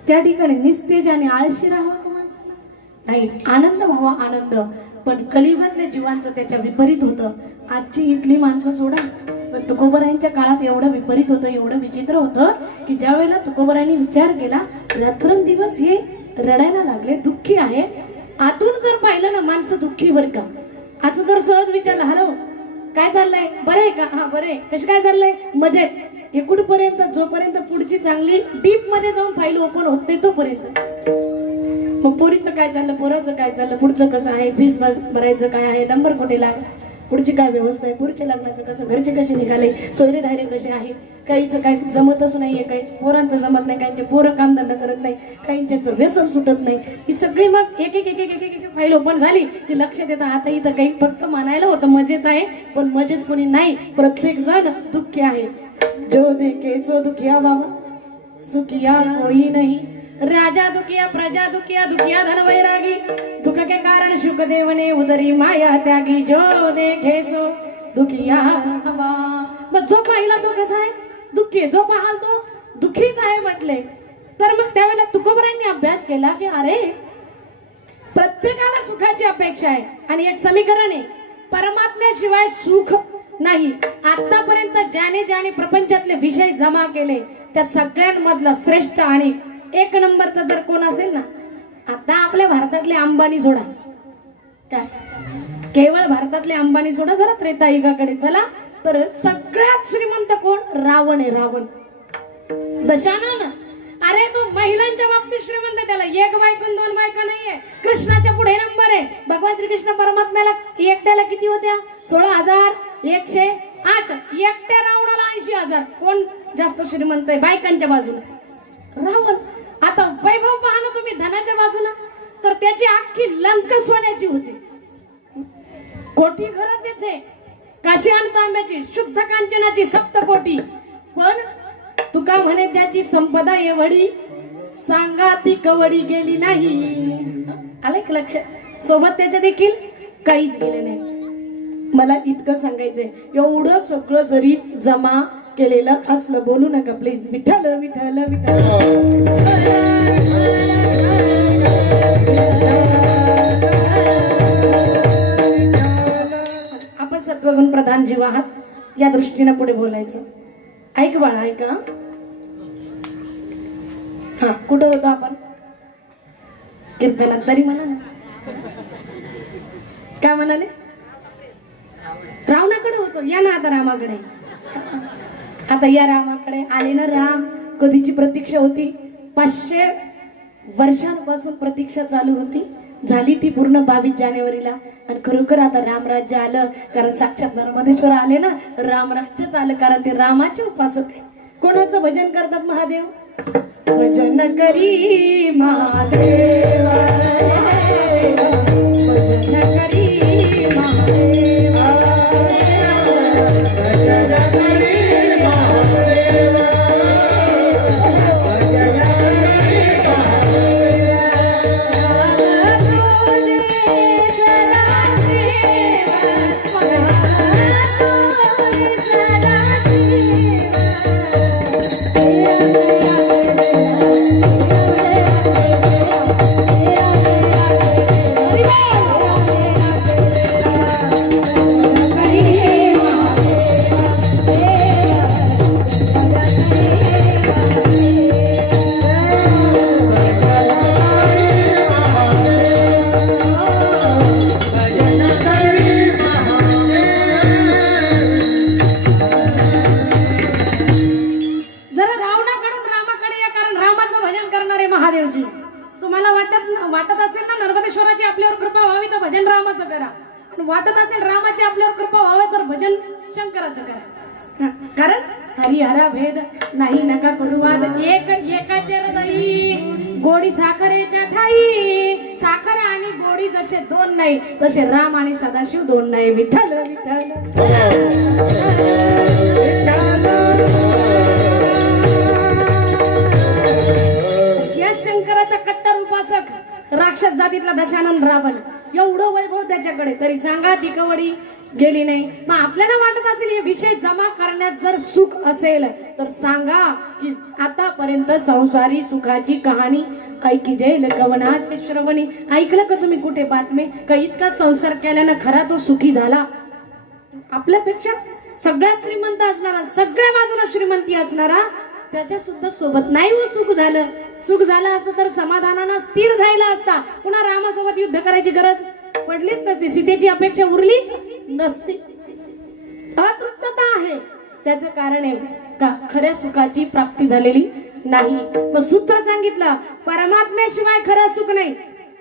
त्या ठिकाणी निस्तेज आणि आळशी राहावा का माणसाला? नाही, आनंद व्हावा आनंद. पण कलियुगातल्या जीवांचं त्याच्या विपरीत होतं. आजची इथली माणसं सोडा, पण तुकोबरायांच्या काळात एवढं विपरीत होतं, एवढं विचित्र होतं की ज्या वेळेला तुकोबरायांनी विचार केला, रात्रंदिवस हे रडायला लागले, दुःखी आहे. आतून जर पाहिलं ना माणसं दुःखी बर का, असं जर सहज विचारलं, हॅलो काय चाललंय, बरं आहे का? हा बरं आहे. कसं काय चाललंय? मजेत. हे कुठपर्यंत? जोपर्यंत पुढची चांगली डीप मध्ये जाऊन फाईल ओपन होत नाही तोपर्यंत. मग पोरीचं काय चाललं, पोराचं काय चाललं, पुढचं कसं आहे, फीस भरायचं काय आहे, नंबर कुठे लागला, पुढची काय व्यवस्था आहे, पुढच्या लग्नाचं कसं, घरचे कसे निघाले, सोयरे धायरे कसे आहे, काहीचं काय जमतच नाहीये, काही पोरांचं जमत नाही, काहींचे पोरं कामधंदा करत नाही, काहींचं व्यसन सुटत नाही. ही सगळी मग एक एक एक एक एक एक फाईल ओपन झाली की लक्षात येतं आता इथं काही फक्त म्हणायला होतं मजेत आहे, पण मजेत कोणी नाही, प्रत्येक जण दुःखी आहे. जो देखे सो दुखिया बाबा, सुखिया कोई नहीं. राजा दुखिया, प्रजा दुखिया, दुखिया धन वैरागी, दुख के कारण शुकदेव ने उदरी माया त्यागी. जो देखे सो दुखिया बाबा. मग जो पाहिला तो कसा आहे? दुःखी. जो पाहाल तो दुःखीच आहे म्हटले. तर मग त्यावेळेला तुकोबरायांनी अभ्यास केला की अरे प्रत्येकाला सुखाची अपेक्षा आहे आणि एक समीकरण आहे, परमात्म्याशिवाय सुख नाही. आतापर्यंत ज्याने ज्याने प्रपंचातले विषय जमा केले त्या सगळ्यांमधलं श्रेष्ठ आणि एक नंबरचा जर कोण असेल ना, आता आपल्या भारतातले अंबानी सोडा, काय केवळ भारतातले अंबानी सोडा, जरा त्रेतायुगाकडे चला तर सगळ्यात श्रीमंत कोण? रावण आहे. रावण दशानन. अरे तो महिलांच्या बाबतीत श्रीमंत, त्याला एक बायको दोन बायका नाहीये. कृष्णाच्या पुढे नंबर आहे. भगवान श्रीकृष्ण परमात्म्याला एकट्याला किती होत्या? 16,108. एकट्या रावणाला 80,000. कोण जास्त श्रीमंत आहे बायकांच्या बाजूला? रावण. आता वैभव पहा ना तुम्ही धनाच्या बाजूला, तर त्याची अख्खी लंका सोन्याची होती. कोटी घरात येते, काशी आणि तांब्याची, शुद्ध कांचनाची सप्तकोटी. पण तुका म्हणे त्याची संपदा एवढी, सांगा ती कवडी गेली नाही. आलं एक लक्षात? सोबत त्याच्या देखील काहीच गेले नाही. मला इतकं सांगायचंय, एवढं सगळं जरी जमा केलेलं असलं, बोलू नका प्लीज. विठ्ठल विठ्ठल विठ्ठल. आपण सत्वगुण प्रधान जीव आहात, या दृष्टीने पुढे बोलायचं. ऐक बाळा, ऐका. हा, कुठं होतो आपण? कीर्तनात. तरी म्हणा ना, काय म्हणाले? रावणाकडे होतो. या ना आता रामाकडे. आता या रामाकडे आले ना. राम कधीची प्रतीक्षा होती? 500 वर्षांपासून प्रतीक्षा चालू होती. झाली ती पूर्ण 22 जानेवारीला. आणि खरोखर आता रामराज्य आलं, कारण साक्षात नर्मदेश्वर आले ना. रामराज्यच आलं, कारण ते रामाचे उपासक आहे. कोणाचं भजन करतात? महादेव. भजन करी महादेव, भजन करी महादेव, भजन करी महादेव, भजन करी महादेवजी. तुम्हाला वाटत असेल ना नर्मदेश्वराची आपल्यावर कृपा व्हावी तर भजन रामाचं करा, आणि वाटत असेल रामाची आपल्यावर कृपा व्हावी तर भजन शंकराचं करा. कारण हरिहरा भेद नाही नका करू वाद, एक एकाचे हृदयी गोडी साखरेच्या ठाई. साखर आणि गोडी जसे दोन नाही, तसे राम आणि सदाशिव दोन नाही. विठ्ठल विठ्ठल. राक्षस जातीतला दशानन रावण, एवढं वैभव त्याच्याकडे, तरी सांगा ती कवडी गेली नाही. मग आपल्याला वाटत असेल हे विषय जमा करण्यात जर सुख असेल तर सांगा की आतापर्यंत संसारी सुखाची कहाणी ऐकी जाईल कवनाचे श्रवणी. ऐकलं का तुम्ही कुठे बातमी का इतका संसार केल्यानं खरा तो सुखी झाला? आपल्यापेक्षा सगळ्यात श्रीमंत असणारा, सगळ्या बाजूला श्रीमंती असणारा, त्याच्या सुद्धा सोबत नाही हो सुख झालं. सुख झालं असतं तर समाधानानं स्थिर राहिला असता. पुन्हा रामासोबत युद्ध करायची गरज पडलीच नसती, सीतेची अपेक्षा उरलीच नसती. अतृप्तता आहे, त्याचं कारण आहे का खऱ्या सुखाची प्राप्ती झालेली नाही. मग सूत्र सांगितलं परमात्म्याशिवाय खरं सुख नाही.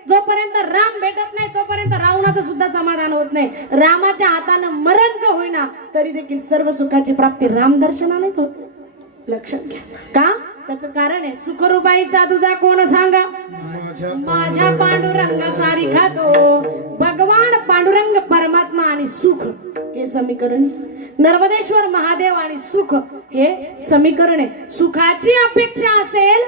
जोपर्यंत राम भेटत नाही तोपर्यंत रावणाचं सुद्धा समाधान होत नाही. रामाच्या हातानं मरण का होईना तरी देखील सर्व सुखाची प्राप्ती राम दर्शनानेच होते. लक्षात घ्या. का? त्याचं कारण आहे सुखरूपाई साधूचा कोण सांगा, माझ्या पांडुरंग सारिखा तो भगवान पांडुरंग परमात्मा आणि सुख हे समीकरण आहे. नर्मदेश्वर महादेव आणि सुख हे समीकरण आहे. सुखाची अपेक्षा असेल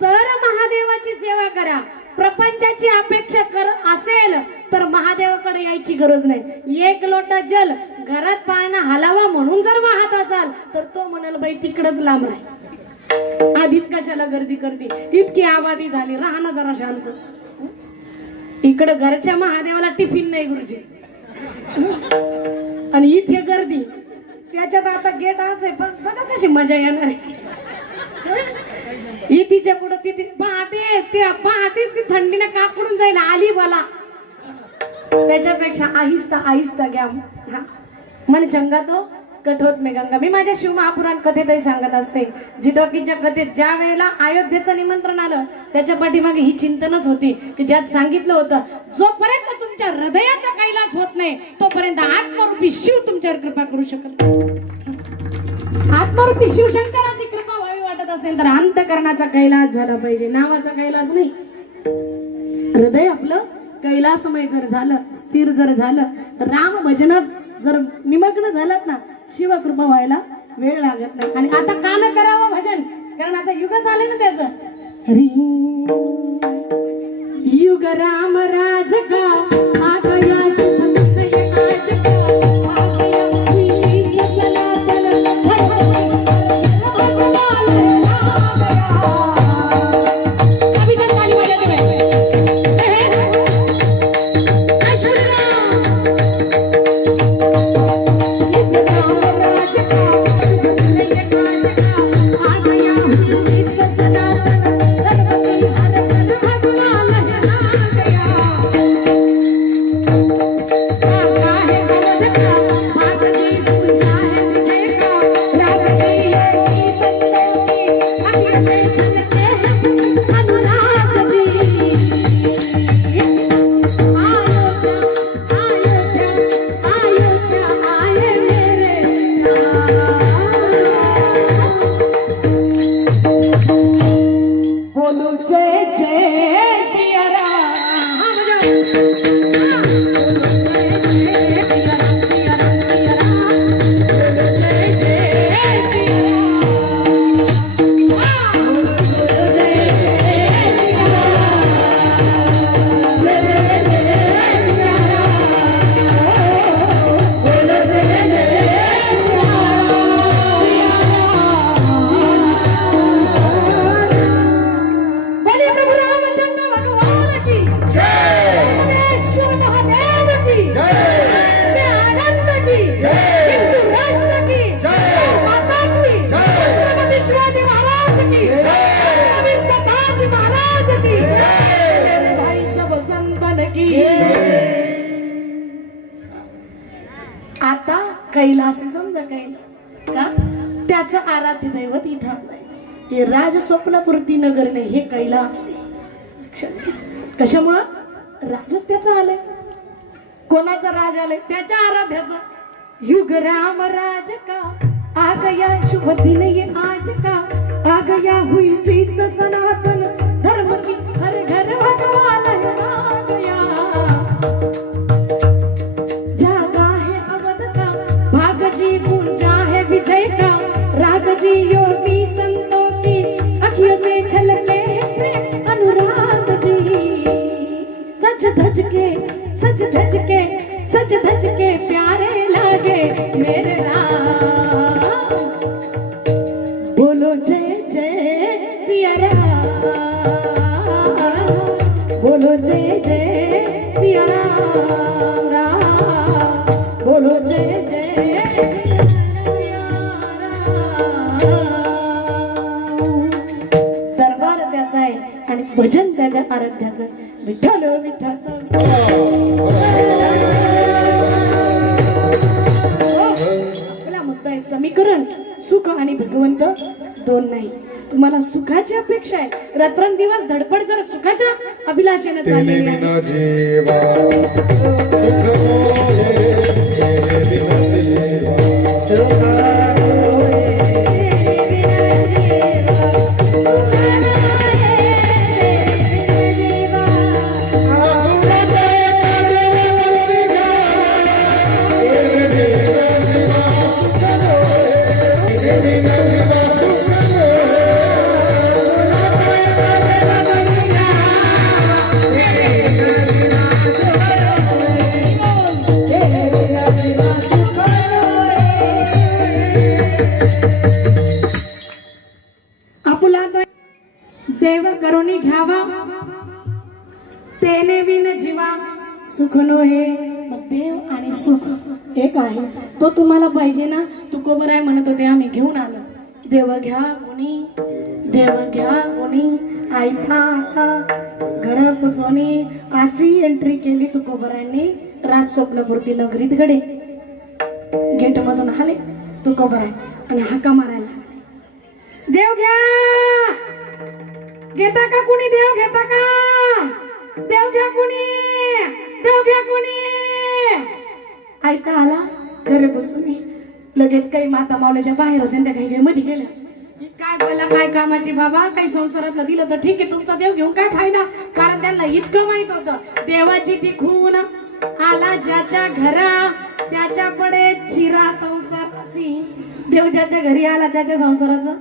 तर महादेवाची सेवा करा. प्रपंचाची अपेक्षा कर असेल तर महादेवाकडे यायची गरज नाही. एक लोटा जल घरात पाळणा हलावा म्हणून जर वाहत असाल तर तो म्हणाल बाई तिकडच लांब राही, आधीच कशाला गर्दी करते, इतकी आबादी झाली, राहणं जरा शांत. इकडं घरच्या महादेवाला टिफिन नाही गुरुजी, आणि इथे गर्दी, त्याच्यात आता गेट असे पण बघा कशी मजा येणार आहे. इथीच्या पुढं तिथे पहाटे ती थंडीने काकडून जाईल आली मला. त्याच्यापेक्षा आहिस्ता आहिस्ता घ्या. म्हण चंगा तो कठोत में गंगा. मी माझ्या शिवमहापुराण कथेतही सांगत असते, जिडोकीच्या कथेत ज्या वेळेला अयोध्येचं निमंत्रण आलं त्याच्या पाठीमागे ही चिंतनच होती की ज्यात सांगितलं होतं जोपर्यंत तुमच्या हृदयाचा कैलास होत नाही तोपर्यंत आत्मरूपी शिव तुमच्यावर कृपा करू शकत नाही. आत्मरूपी शिवशंकराची कृपा व्हावी वाटत असेल तर अंतकरणाचा कैलास झाला पाहिजे, नावाचा कैलास नाही. हृदय आपलं कैलासमय जर झालं, स्थिर जर झालं, राम भजनात जर निमग्न झालात ना, शिवकृपा व्हायला वेळ लागत नाही. आणि आता का न करावं भजन, कारण आता युग झाले ना त्याचं. युग राम राज का आगया शुभ आज का आता कैलास समजा कैलास का त्याचं आराध्य दैवत इथं आपलं. हे राज स्वप्नपूर्ती नगर नाही, हे कैलास आहे. कशामुळं? राजच त्याचं आलंय. कोणाचा राज आलंय? त्याच्या आराध्याचा. युग राम राज का आ गया शुभ दिन ये आज का आ गया हुई जीत सनातन धर्म की हर घर भगवान आ गया. जागा है अवध का भाग जी पूजा है विजय का राग जी योगी संतों की अखियों से झलके हैं अनुराग जी. धच धच के प्यारे लागे मेरे राम बोलो जय जय सिया राम बोलो जय जय सिया राम राम बोलो जय जय सिया राम दरबार त्याचा आहे आणि भजन त्याच्या आराध्याचं विठ्ठल विठ्ठल आपला मुद्दा आहे समीकरण सुख आणि भगवंत दोन नाही तुम्हाला सुखाची अपेक्षा आहे रात्रंदिवस धडपड जर सुखाच्या अभिलाषेने तेने चाललेली बिना आहे जीवा सुख मोहे तेने बिना जीवा आपुला देव करुणी घ्यावा तेने विन जीवा सुख नोहे मग देव आणि सुख एक आहे तो तुम्हाला पाहिजे ना तू कोबर आहे म्हणत होते आम्ही घेऊन आलो देव घ्या कोणी आयथा आता घरात सोनी अशी एंट्री केली तू कोबरांनी राज स्वप्नपूर्ती नगरीत गडे गेट मधून आले तू कोबर आहे आणि हाका मारायला देव घ्या घेता का कुणी देव घेता का देव घ्या कुणी ऐका आला घरी बसून लगेच काही माता मावल्याच्या बाहेर होत्या त्या काही मध्ये गेल्या काय बोला काय कामाची बाबा काही संसारातलं दिलं तर ठीक आहे तुमचा देव घेऊन काय फायदा कारण त्यांना इतकं माहित होतं देवाची ती खून आला ज्याच्या घरा त्याच्या पडे चिरा संसाराची देव ज्याच्या घरी आला त्याच्या संसाराचं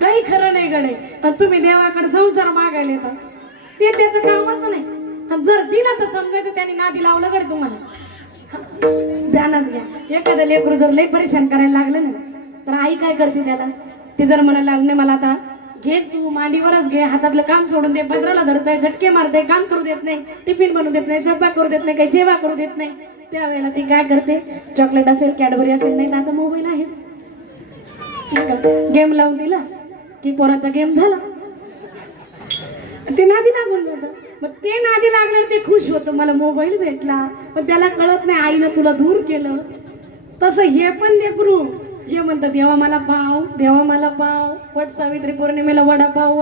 काही खरं नाही गडे आणि तुम्ही देवाकडे संसार मागायला येतात ते त्याचं कामच नाही आणि जर दिला तर समजायचं त्यांनी नादी लावलं गडे तुम्हाला ध्यानात घ्या एखादं लेकरू जर लई परेशान करायला लागलं ना तर आई काय करते त्याला ते जर म्हणायला लागलं नाही मला आता घेस तू मांडीवरच घे हातातलं काम सोडून दे पदराला धरताय झटके मारते काम करू देत नाही टिफिन बनवू देत नाही स्वयंपाक करू देत नाही काही सेवा करू देत नाही त्यावेळेला ती काय करते चॉकलेट असेल कॅडबरी असेल नाही तर आता मोबाईल आहे गेम लावून दिला की पोराचा गेम झाला ते नादी लागून जातं मग ते नादी लागल्यावर ते खुश होतं मला मोबाईल भेटला पण त्याला कळत नाही आईनं तुला दूर केलं तसं हे पण लेकरू हे म्हणतात देवा मला पाव वट सावित्री पौर्णिमेला वडापाव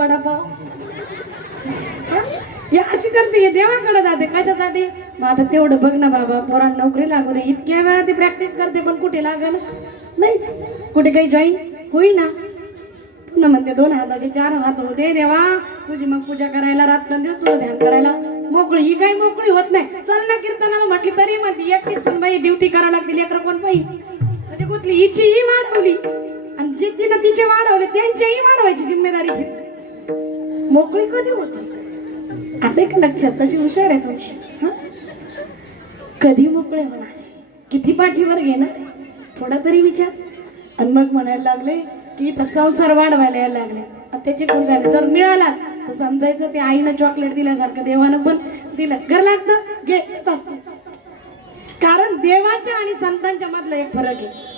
हे अशी करते हे देवाकडे जाते कशासाठी मग आता तेवढं बघ ना बाबा पोराला नोकरी लागू दे इतक्या वेळा ती प्रॅक्टिस करते पण कुठे लागल नाहीच कुठे काही जॉईन होईना पुन्हा म्हणते 2 हाताचे 4 हात होते देवा तुझी मग पूजा करायला रात्रंदिवस तुझं ध्यान करायला मोकळी ही काही मोकळी होत नाही चल ना कीर्तनाला म्हटली तरी म्हणते एकटी सुनबाई ड्युटी करावं लागते लेकर कोण बाई म्हणजे कुठली हिचीही वाढवली आणि जे तिनं तिचे वाढवले त्यांचेही वाढवायची जिम्मेदारी घेतली मोकळी कधी होती आले का लक्षात तशी हुशार आहे तुम्ही कधी मोकळे होणार किती पाठीवर घेणार थोडा तरी विचार आणि मग म्हणायला लागले की इथं संसार वाढवायला यायला लागले त्याचे कोण झाले जर मिळाला तर समजायचं ते आईनं चॉकलेट दिल्यासारखं देवानं पण दिलं घर लागतं घेत असतो कारण देवाच्या आणि संतांच्या मधला एक फरक आहे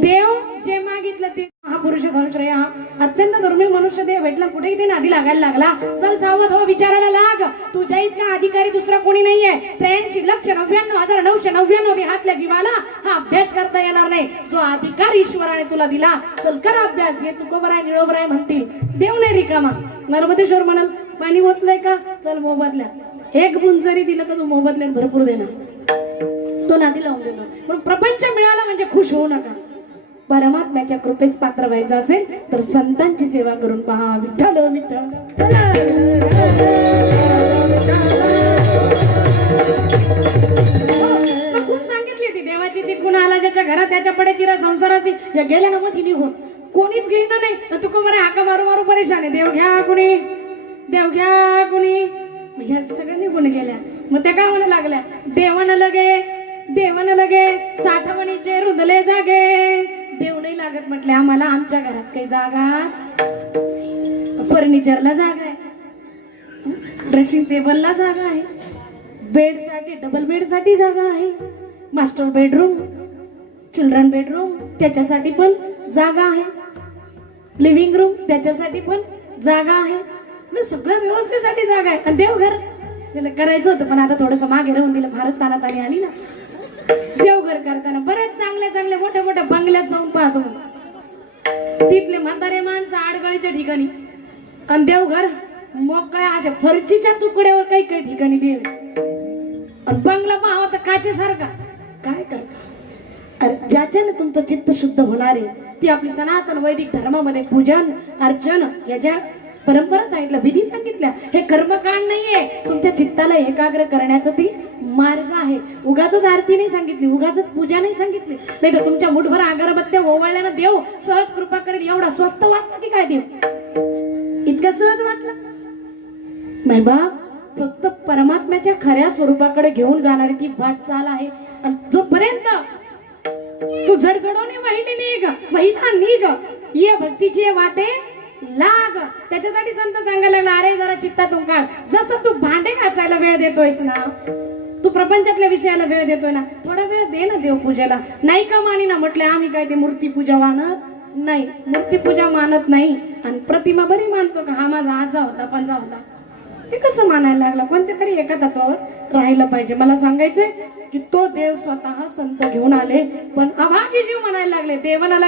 देव जे मागितलं ते महापुरुष संश्रय हा अत्यंत दुर्मिळ मनुष्य देव भेटला कुठेही ते नादी लागायला लागला चल सावध हो विचारायला लाग तुझ्या इतका अधिकारी दुसरा कोणी नाहीये 83,99,999 देहातल्या जीवाला हा अभ्यास करता येणार नाही जो अधिकार ईश्वराने तुला दिला चल कर अभ्यास हे तुकोबराय निळोबराय म्हणतील देव नाही रिकामा नर्मदेश्वर म्हणाल पाणी ओतलंय का चल मोबदल्यात एक बुंद जरी दिलं तर तू मोबदल्यात भरपूर देणार तो नादी लावून देतो पण प्रपंच मिळाला म्हणजे खुश होऊ नका परमात्म्याच्या कृपेस पात्र व्हायचं असेल तर संतांची सेवा करून पहा विठ्ठल विठ्ठल खूप सांगितली ती देवाची ती गुण आला ज्याच्या घरात त्याच्या पडे चिरा संसाराची या गेल्या ना मग निघून कोणीच घेणं नाही तू बरं हाका मारू मारू परेशान आहे देव घ्या कुणी ह्या सगळ्या निघून गेल्या मग त्या काय म्हणा लागल्या, देवन लगे साठवणीचे रुदले जागे. देव नाही लागत म्हटले आम्हाला, आमच्या घरात काही जागा, फर्निचरला जागा आहे, ड्रेसिंग टेबलला जागा आहे, बेडसाठी डबल बेडसाठी जागा आहे, मास्टर बेडरूम, चिल्ड्रन बेडरूम त्याच्यासाठी पण जागा आहे, लिव्हिंग रूम त्याच्यासाठी पण जागा आहे, म्हणजे सगळ्या व्यवस्थेसाठी जागा आहे. आणि देवघर त्याला करायचं होतं पण आता थोडंसं मागे राहून दिलं, फारच तानातानी आली ना. देवघर करताना बरेच चांगल्या मोठ्या बंगल्यात जाऊन पाहतो, तिथले म्हातारे माणसं आडगळीच्या ठिकाणी, आणि देवघर मोकळ्या अशा फरचीच्या तुकड्यावर काही ठिकाणी देव, आणि बंगला पाहावा तर काचेसारखा. काय करता, अरे ज्याच्याने तुमचं चित्त शुद्ध होणार आहे ती आपली सनातन वैदिक धर्मामध्ये पूजन अर्चन याच्या परंपरा सांगितल्या, विधी सांगितल्या. हे कर्मकांड नाहीये, तुमच्या चित्ताला एकाग्र करण्याचा ती मार्ग आहे. उगाच आरती नाही सांगितली, उगाच पूजा नाही सांगितली, नाही तर तुमच्या मुठभर अगरबत्त्या ओवाळल्यानं देव सहज कृपा करेल. एवढा स्वस्त वाटलं की काय देव, इतकं सहज वाटलं नाही बाप. फक्त परमात्म्याच्या खऱ्या स्वरूपाकडे घेऊन जाणारी ती वाटचाल आहे. आणि जोपर्यंत तू झडझडवणे वहिला निघ ये भक्तीची वाटे लाग, त्याच्यासाठी संत सांगायला लागला, अरे जरा चित्तातून काढ. जसं तू भांडे घासायला वेळ देतोयस ना, तू प्रपंचातल्या विषयाला वेळ देतोय ना, थोडा वेळ दे ना देवपूजेला. नाही का मानी ना म्हटले आम्ही काय ते मूर्तीपूजा मानत नाही, मूर्तीपूजा मानत नाही. आणि प्रतिमा बरी मानतो का, हा माझा आजा होता पंजा होता, ते कसं मानायला लागला. कोणत्या तरी एका तत्वावर राहिलं पाहिजे. मला सांगायचंय की तो देव स्वतः संत घेऊन आले, पण अभागी जीव म्हणायला लागले देवना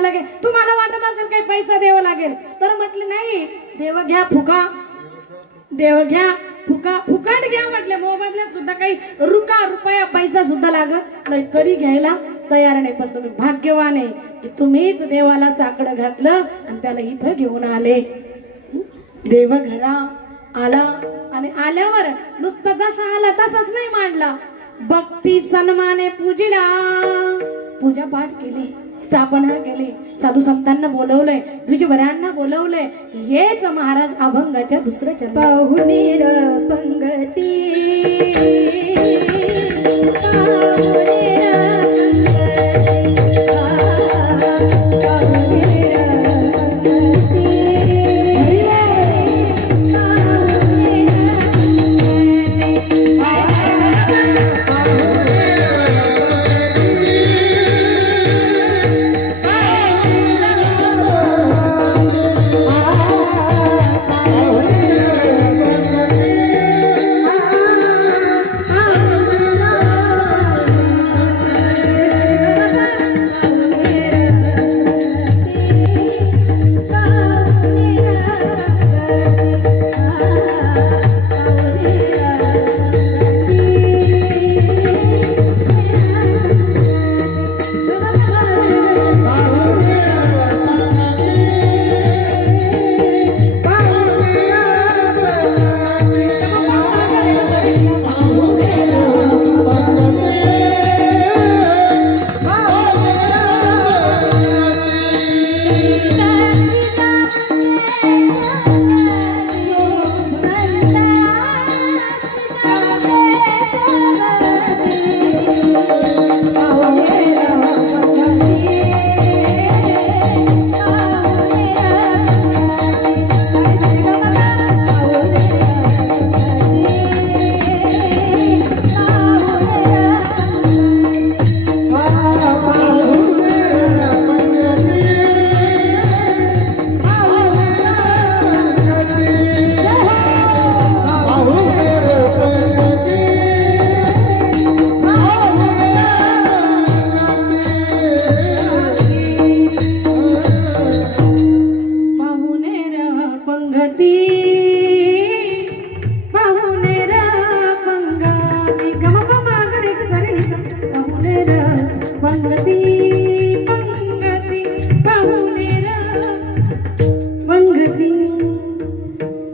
लगे. तुम्हाला वाटत असेल काही पैसा द्यावा लागेल तर म्हटले नाही, देव घ्या फुकाट घ्या म्हटले. मोबदल्यात सुद्धा काही रुपया पैसा सुद्धा लागत नाही तरी घ्यायला तयार नाही. पण तुम्ही भाग्यवान आहे की तुम्हीच देवाला साकडं घातलं आणि त्याला इथं घेऊन आले. देव घरा आला आणि आल्यावर नुसतं जसा आला तसाच नाही मांडला, भक्ती सन्माने पूजिला, पूजा पाठ केली, स्थापना केली, साधू संतांना बोलवलंय, द्विजवरांना बोलवलंय. हेच महाराज अभंगाच्या दुसऱ्या चरण पाहुणेर पंगती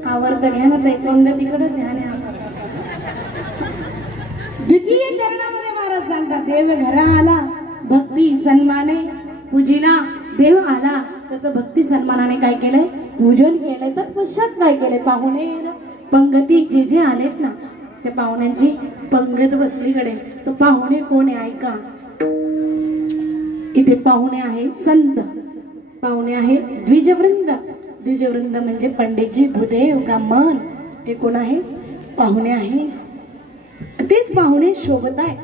आवडतं घ्या ना ताई, पंगतीकडे ध्यान आहे. द्वितीय चरणामध्ये महाराज सांगतात, देव घरा आला भक्ती सन्माने पूजिला. देव आला त्याचं भक्ती सन्मानाने काय केलंय, पूजन केलंय. तर पश्चात काय केलंय, पाहुणे पंगती जे जे आलेत ना त्या पाहुण्यांची पंगत बसलीकडे. तो पाहुणे कोण आहे ऐका. इथे पाहुणे आहे संत, पाहुणे आहे द्विजवृंद. द्विजवृंद म्हणजे पंडितजी, भूदेव, ब्राह्मण, ते कोण आहे पाहुणे आहे. तेच पाहुणे शोभत आहे.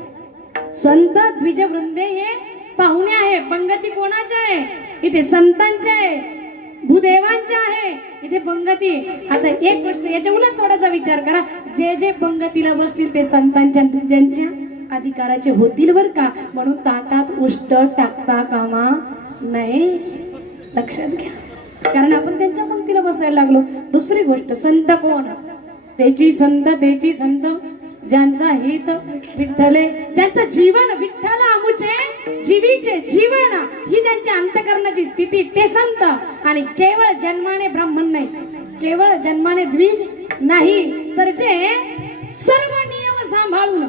संत द्विजवृंदे हे पाहुणे आहे. पंगती कोणाच्या आहे इथे? संतांच्या आहे, भूदेवांच्या आहे इथे पंगती. आता एक गोष्ट याच्या उलट थोडासा विचार करा. जे जे पंगतीला बसतील ते संतांच्या द्विजांच्या अधिकाराचे होतील बर का. म्हणून ताटात उष्ट टाकता कामा नाही, लक्षात घ्या. कारण आपण त्यांच्या पंक्तीला बसायला लागलो. दुसरी गोष्ट, संत कोण? त्याची संत ज्यांचा हित विठ्ठले, ज्यांचं जीवन विठ्ठल आमुचे जीवीचे जीवन ही ज्यांची अंतकरणाची स्थिती, ते संत. आणि केवळ जन्माने ब्राह्मण नाही, केवळ जन्माने द्विज नाही, तर जे सर्व नियम सांभाळून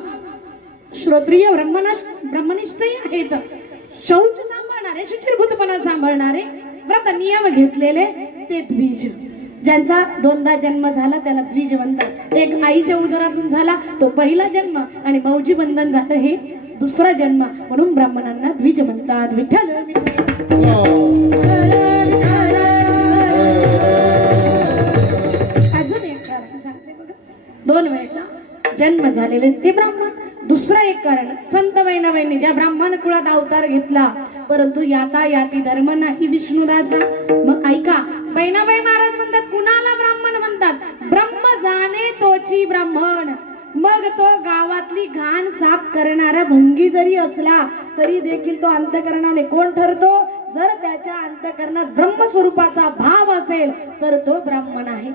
श्रोत्रिय ब्रह्मनिष्ठही आहेत, शौच सांभाळणारे, शुचिर्भूतपणा सांभाळणारे, व्रत नियम घेतलेले, ते द्विज. ज्यांचा दोनदा जन्म झाला त्याला द्विज म्हणतात. एक आईच्या उदरातून झाला तो पहिला जन्म, आणि मौजी बंधन झालं हे दुसरा जन्म. म्हणून ब्राह्मणांना द्विज म्हणतात. विठ्ठल अजून एक कारण सांगते बघा. 2 वेळेला जन्म झालेले ते ब्राह्मण. दुसरं एक कारण, संत बहिणाबाईंनी ज्या ब्राह्मण कुळात अवतार घेतला, परंतु याता याती धर्म नाही विष्णुदाचा. मग ऐका, बहिणाबाई महाराज म्हणतात कुणाला ब्राह्मण म्हणतात? ब्रह्म जाणे तोची ब्राह्मण. मग तो गावातली घाण साफ करणारा भंगी जरी असला तरी देखील तो अंतकरणाने कोण ठरतो? जर त्याच्या अंतकरणात ब्रह्मस्वरूपाचा भाव असेल तर तो ब्राह्मण आहे.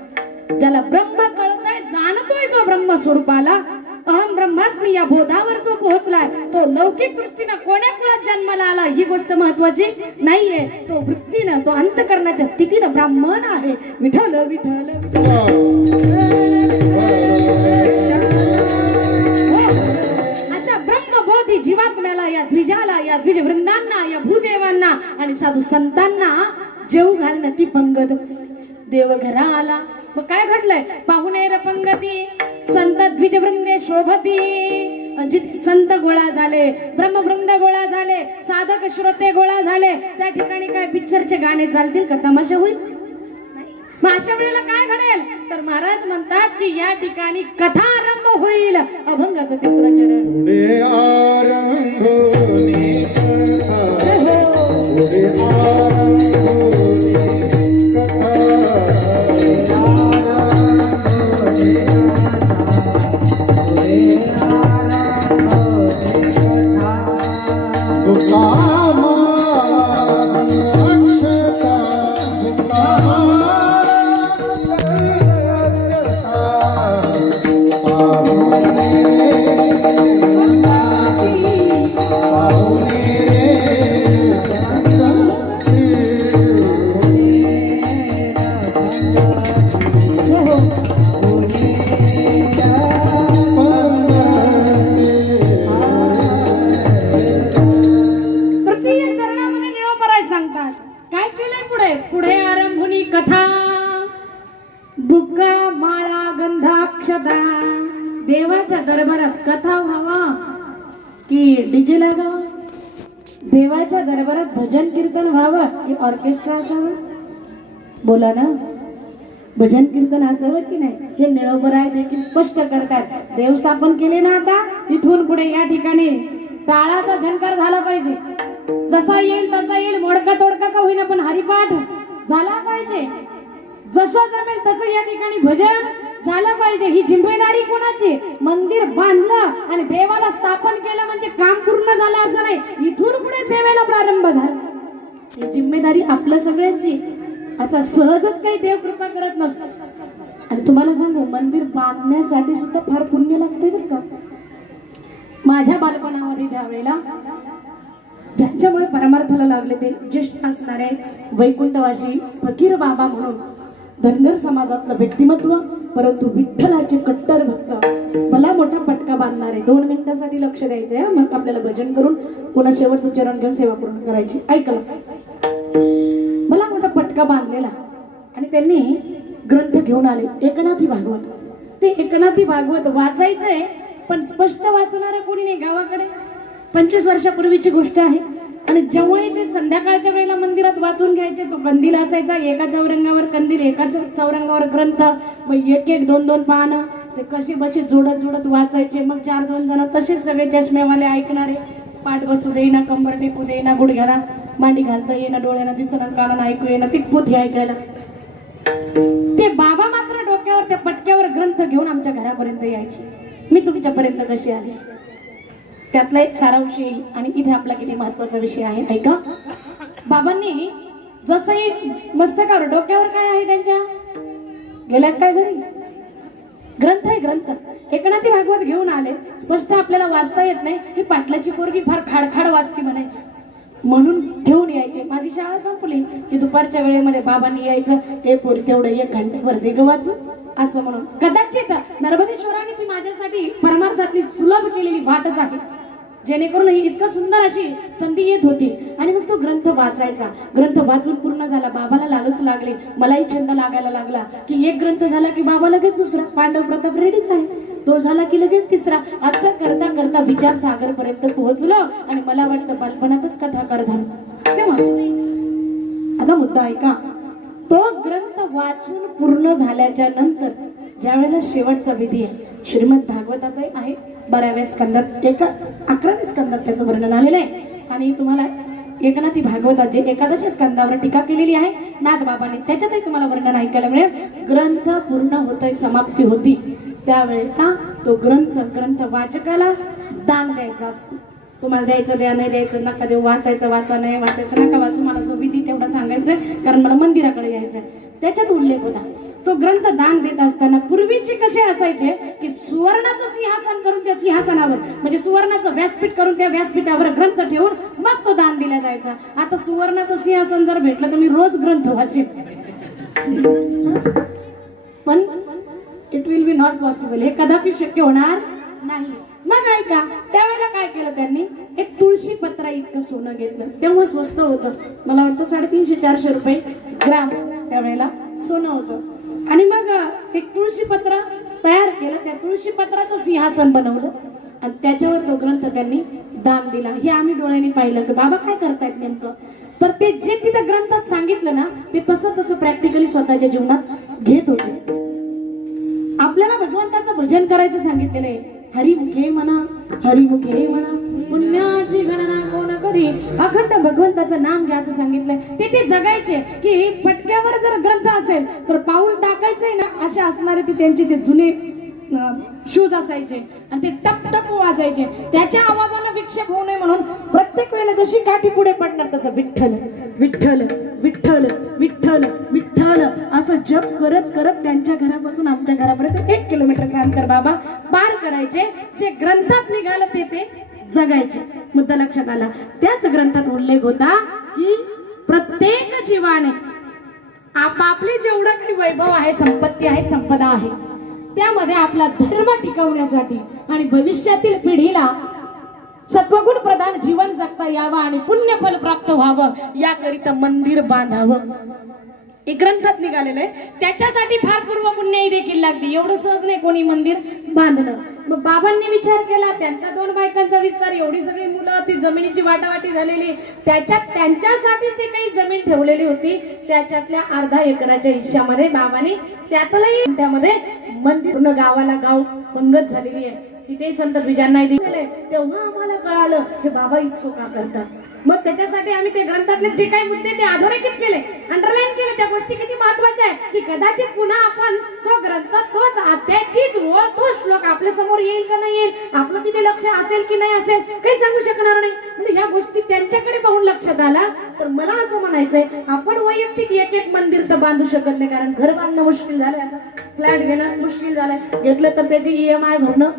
ज्याला ब्रह्म कळतंय, जाणतोय जो ब्रह्मस्वरूपाला, अहम ब्रह्मास्मी या बोधावर जो पोहोचलाय, तो लौकिक दृष्टीनं कोण्या कुळात जन्माला आला ही गोष्ट महत्वाची नाहीये. तो वृत्तीनं, तो अंतकरणाच्या स्थितीनं ब्राह्मण आहे. विठ्ठल विठ्ठल अशा ब्रह्मबोधी जीवात्म्याला, या द्विजाला, या द्विजवृंदांना, या भूदेवांना आणि साधू संतांना जेव घालणं ती पंगत. देवघरा आला. मग काय घडलंय? पाहुणेर पंगती, संत द्विजवृंदे शोभती. संत गोळा झाले, ब्रह्मवृंद गोळा झाले, साधक श्रोते गोळा झाले. त्या ठिकाणी काय पिक्चरचे गाणे चालतील का? तमाशा होईल? मग अशा वेळेला काय घडेल? तर महाराज म्हणतात की या ठिकाणी कथा आरंभ होईल. अभंगाचं 3रं चरण. पुढे आरंभोनी कथा, पुढे आरंभोनी देवाच्या दरबारात कथा व्हावा की डीजे लागावा? देवाच्या दरबारात भजन कीर्तन व्हावं की ऑर्केस्ट्रा असावं? बोला ना. भजन कीर्तन असावं की नाही हे निळोबराय देखील स्पष्ट करतात. देव स्थापन केले ना, आता इथून पुढे या ठिकाणी टाळाचा झणकार झाला पाहिजे. जसा येईल तसा येईल, मोडका तोडका का होईना, पण हरिपाठ झाला पाहिजे. जसं जमेल तसं या ठिकाणी भजन झालं पाहिजे. ही जिम्मेदारी कोणाची? मंदिर बांधलं आणि देवाला स्थापन केलं म्हणजे काम पूर्ण झालं असं नाही. इथून पुढे सेवेला प्रारंभ झाला, ही जिम्मेदारी आपल्या सगळ्यांची. असा सहजच काही देव कृपा करत नसतो. आणि तुम्हाला सांगू, मंदिर बांधण्यासाठी सुद्धा फार पुण्य लागते बरं का. माझ्या बालपणामध्ये ज्या वेळेला ज्यांच्यामुळे परमार्थाला लागले ते ज्येष्ठ असणारे वैकुंठवासी फकीर बाबा म्हणून धनगर समाजातलं व्यक्तिमत्व, परंतु विठ्ठलाचे कट्टर भक्त, मला मोठा पटका बांधणारे. 2 मिनिटासाठी लक्ष द्यायचंय, मग आपल्याला भजन करून पुन्हा शेवटचं चरण घेऊन सेवा पूर्ण करायची. ऐकलं? मला मोठा पटका बांधलेला आणि त्यांनी ग्रंथ घेऊन आले. एकनाथी भागवत. ते एकनाथी भागवत वाचायचंय, पण स्पष्ट वाचणारं कोणी नाही गावाकडे. 25 वर्षापूर्वीची गोष्ट आहे. आणि जेव्हाही ते संध्याकाळच्या वेळेला मंदिरात वाचून घ्यायचे, तो कंदील असायचा, एका चौरंगावर कंदील, एका चौरंगावर ग्रंथ, मग एक एक 2-2 पानं ते कशी बशी जोडत जोडत वाचायचे. मग 4-2 जण तसेच सगळे चष्मेवाले ऐकणारे, पाठ बसू देईना, कंबर टेकू देईना, गुडघ्याला मांडी घालता येईना, डोळ्याला दिसणं, कानाला ऐकू येईना, ती पोथी ऐकायला. ते बाबा मात्र डोक्यावर त्या पटक्यावर ग्रंथ घेऊन आमच्या घरापर्यंत यायचे. मी तुमच्यापर्यंत कशी आली त्यातला एक सारांश येईल. आणि इथे आपला किती महत्वाचा विषय आहे ऐका. बाबांनी जसंही मस्तकावर डोक्यावर काय आहे त्यांच्या, गेल्यात काय घरी, ग्रंथ आहे, ग्रंथ. एकनाथी भागवत घेऊन आले. स्पष्ट आपल्याला वाचता येत नाही, ही पाटलाची पोरगी फार खाडखाड वाचती म्हणायची, म्हणून घेऊन यायचे. माझी शाळा संपली की दुपारच्या वेळेमध्ये बाबांनी यायचं, हे पोरी तेवढं 1 घंटेभर दे ग वाचू, असं म्हणून. कदाचित नर्मदेश्वराने ती माझ्यासाठी परमार्थातली सुलभ केलेली वाटच आहे, जेणेकरून ही इतकं सुंदर अशी संधी येत होती. आणि मग तो ग्रंथ वाचायचा. ग्रंथ वाचून पूर्ण झाला, बाबाला लालूच लागले, मलाही छंद लागायला लागला की एक ग्रंथ झाला की बाबा लगेच दुसरा, पांडव प्रताप रेडीच आहे, तो झाला की लगेच तिसरा. असं करता करता विचार सागर पर्यंत पोहोचलो. आणि मला वाटतं बालपणातच कथाकार झालो तेव्हाच. आता मुद्दा ऐका. तो ग्रंथ वाचून पूर्ण झाल्याच्या नंतर ज्या वेळेला शेवटचा विधी आहे, श्रीमद भागवतात आहे 12व्या स्कंदात, 11व्या स्कंदात त्याचं वर्णन आलेलं आहे. आणि तुम्हाला एकनाथी भागवतात जे 11व्या स्कंदावर टीका केलेली आहे नाथबाबांनी, त्याच्यातही तुम्हाला वर्णन ऐकायला मिळेल. ग्रंथ पूर्ण होतोय, समाप्ती होती, त्यावेळेला तो ग्रंथ वाचकाला दान द्यायचा असतो. तुम्हाला द्यायचं द्या, नाही द्यायचं नका देऊ, वाचायचं वाचा, नाही वाचायचं नका वाचू, मला जो विधी तेवढा सांगायचा, कारण मला मंदिराकडे यायचंय. त्याच्यात उल्लेख होता. तो ग्रंथ दान देत असताना पूर्वीचे कसे असायचे की सुवर्णाचं सिंहासन करून त्या सिंहासनावर, म्हणजे सुवर्णाचं व्यासपीठ करून त्या व्यासपीठावर ग्रंथ ठेवून मग तो दान दिला जायचा. आता सुवर्णाचं सिंहासन जर भेटलं तर मी रोज ग्रंथ वाचेन, पण it will be not possible, हे कदापि शक्य होणार नाही. मग ऐका, त्यावेळेला काय केलं त्यांनी, एक तुळशी पत्रा इतकं सोनं घेतलं. तेव्हा स्वस्त होतं, मला वाटतं 350-400 रुपये ग्राम त्यावेळेला सोनं होतं. आणि मग एक तुळशी पत्र तयार केलं, त्या तुळशी पत्राचं सिंहासन बनवलं आणि त्याच्यावर तो ग्रंथ त्यांनी दान दिला. हे आम्ही डोळ्यांनी पाहिलं की बाबा काय करतायत नेमकं. तर ते जे तिथं ग्रंथात सांगितलं ना, ते तसं तसं प्रॅक्टिकली स्वतःच्या जीवनात घेत होते. आपल्याला भगवंताचं भजन करायचं सांगितलेलं आहे. हरिमुखे म्हणा, हरिमुखे म्हणा, पुण्याची गणना कोण करी, अखंड भगवंताचं नाम घ्या असं सांगितलंय. ते जगायचे की पटक्यावर जर ग्रंथ असेल तर पाऊल टाकायचंय ना, असे असणारे ते त्यांचे ते जुने शूज असायचे आणि ते टप टप वाजायचे. त्याच्या आवाजानं विक्षेप होऊ नये म्हणून प्रत्येक वेळेला जशी काठी पुढे पडणार तसं विठ्ठल विठ्ठल विठ्ठल विठ्ठल विठ्ठल असं जप करत करत त्यांच्या घरापासून आमच्या घरापर्यंत 1 किलोमीटरचं अंतर बाबा पार करायचे. जे ग्रंथात निघालं ते जगायचे. मुद्दा लक्षात आला. त्याच ग्रंथात उल्लेख होता की प्रत्येक जीवाने आपापले जेवढं काही वैभव आहे, संपत्ती आहे, संपदा आहे, त्यामध्ये आपला धर्म टिकवण्यासाठी आणि भविष्यातील पिढीला सत्वगुण प्रधान जीवन जगता यावं आणि पुण्यफल प्राप्त व्हावं याकरिता मंदिर बांधावं. एक ग्रंथात निघालेलं आहे. त्याच्यासाठी फार पूर्व पुण्याई देखील लागते. एवढं सहज नाही कोणी मंदिर बांधणं. मग बाबांनी विचार केला, त्यांच्या 2 बायकांचा विस्तार, एवढी सगळी मुलं, ती जमिनीची वाटावाटी झालेली, त्याच्यात त्यांच्यासाठी जे काही जमीन ठेवलेली होती त्याच्यातल्या अर्धा एकराच्या हिश्श्यामध्ये बाबांनी त्यातलंही त्यामध्ये मंदिर, पूर्ण गावाला गाव पंगत झालेली आहे. तिथे संत द्विजांना दिले. तेव्हा आम्हाला कळालं हे बाबा इतकं का करतात. मग त्याच्यासाठी आम्ही ते ग्रंथातले जे काही मुद्दे ते अधोरेखित केले, अंडरलाईन केले. त्या गोष्टी किती महत्वाच्या आहे की कदाचित पुन्हा आपण तो ग्रंथ, तोच अध्याय, तीच ओळ, तो श्लोक आपल्या समोर येईल का नाही येईल, आपलं किती लक्ष असेल की नाही असेल काही सांगू शकणार नाही. म्हणजे ह्या गोष्टी त्यांच्याकडे पाहून लक्षात आला. तर मला असं म्हणायचंय, आपण वैयक्तिक एक मंदिर तर बांधू शकत नाही, कारण घर बांधणं मुश्किल झालंय, आता फ्लॅट घेणं मुश्किल झालंय, घेतलं तर त्याची EMI भरणं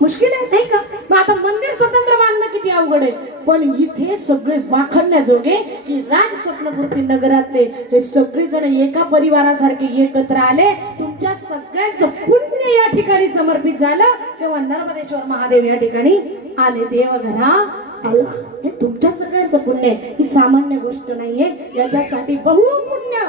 मुश्किल आहे नाही का. मग आता मंदिर स्वतंत्र बांधणं किती अवघड आहे. पण इथे सगळे वाखणण्याजोगे की राज स्वप्नपूर्ती नगरातले हे सगळे जण एका परिवारासारखे एकत्र आले. तुमच्या सगळ्यांचं पुण्य या ठिकाणी समर्पित झालं. तेव्हा नर्मदेश्वर महादेव या ठिकाणी आले. देवघरा आला. हे तुमच्या सगळ्यांचं पुण्य आहे, ही सामान्य गोष्ट नाहीये. याच्यासाठी बहुपुण्य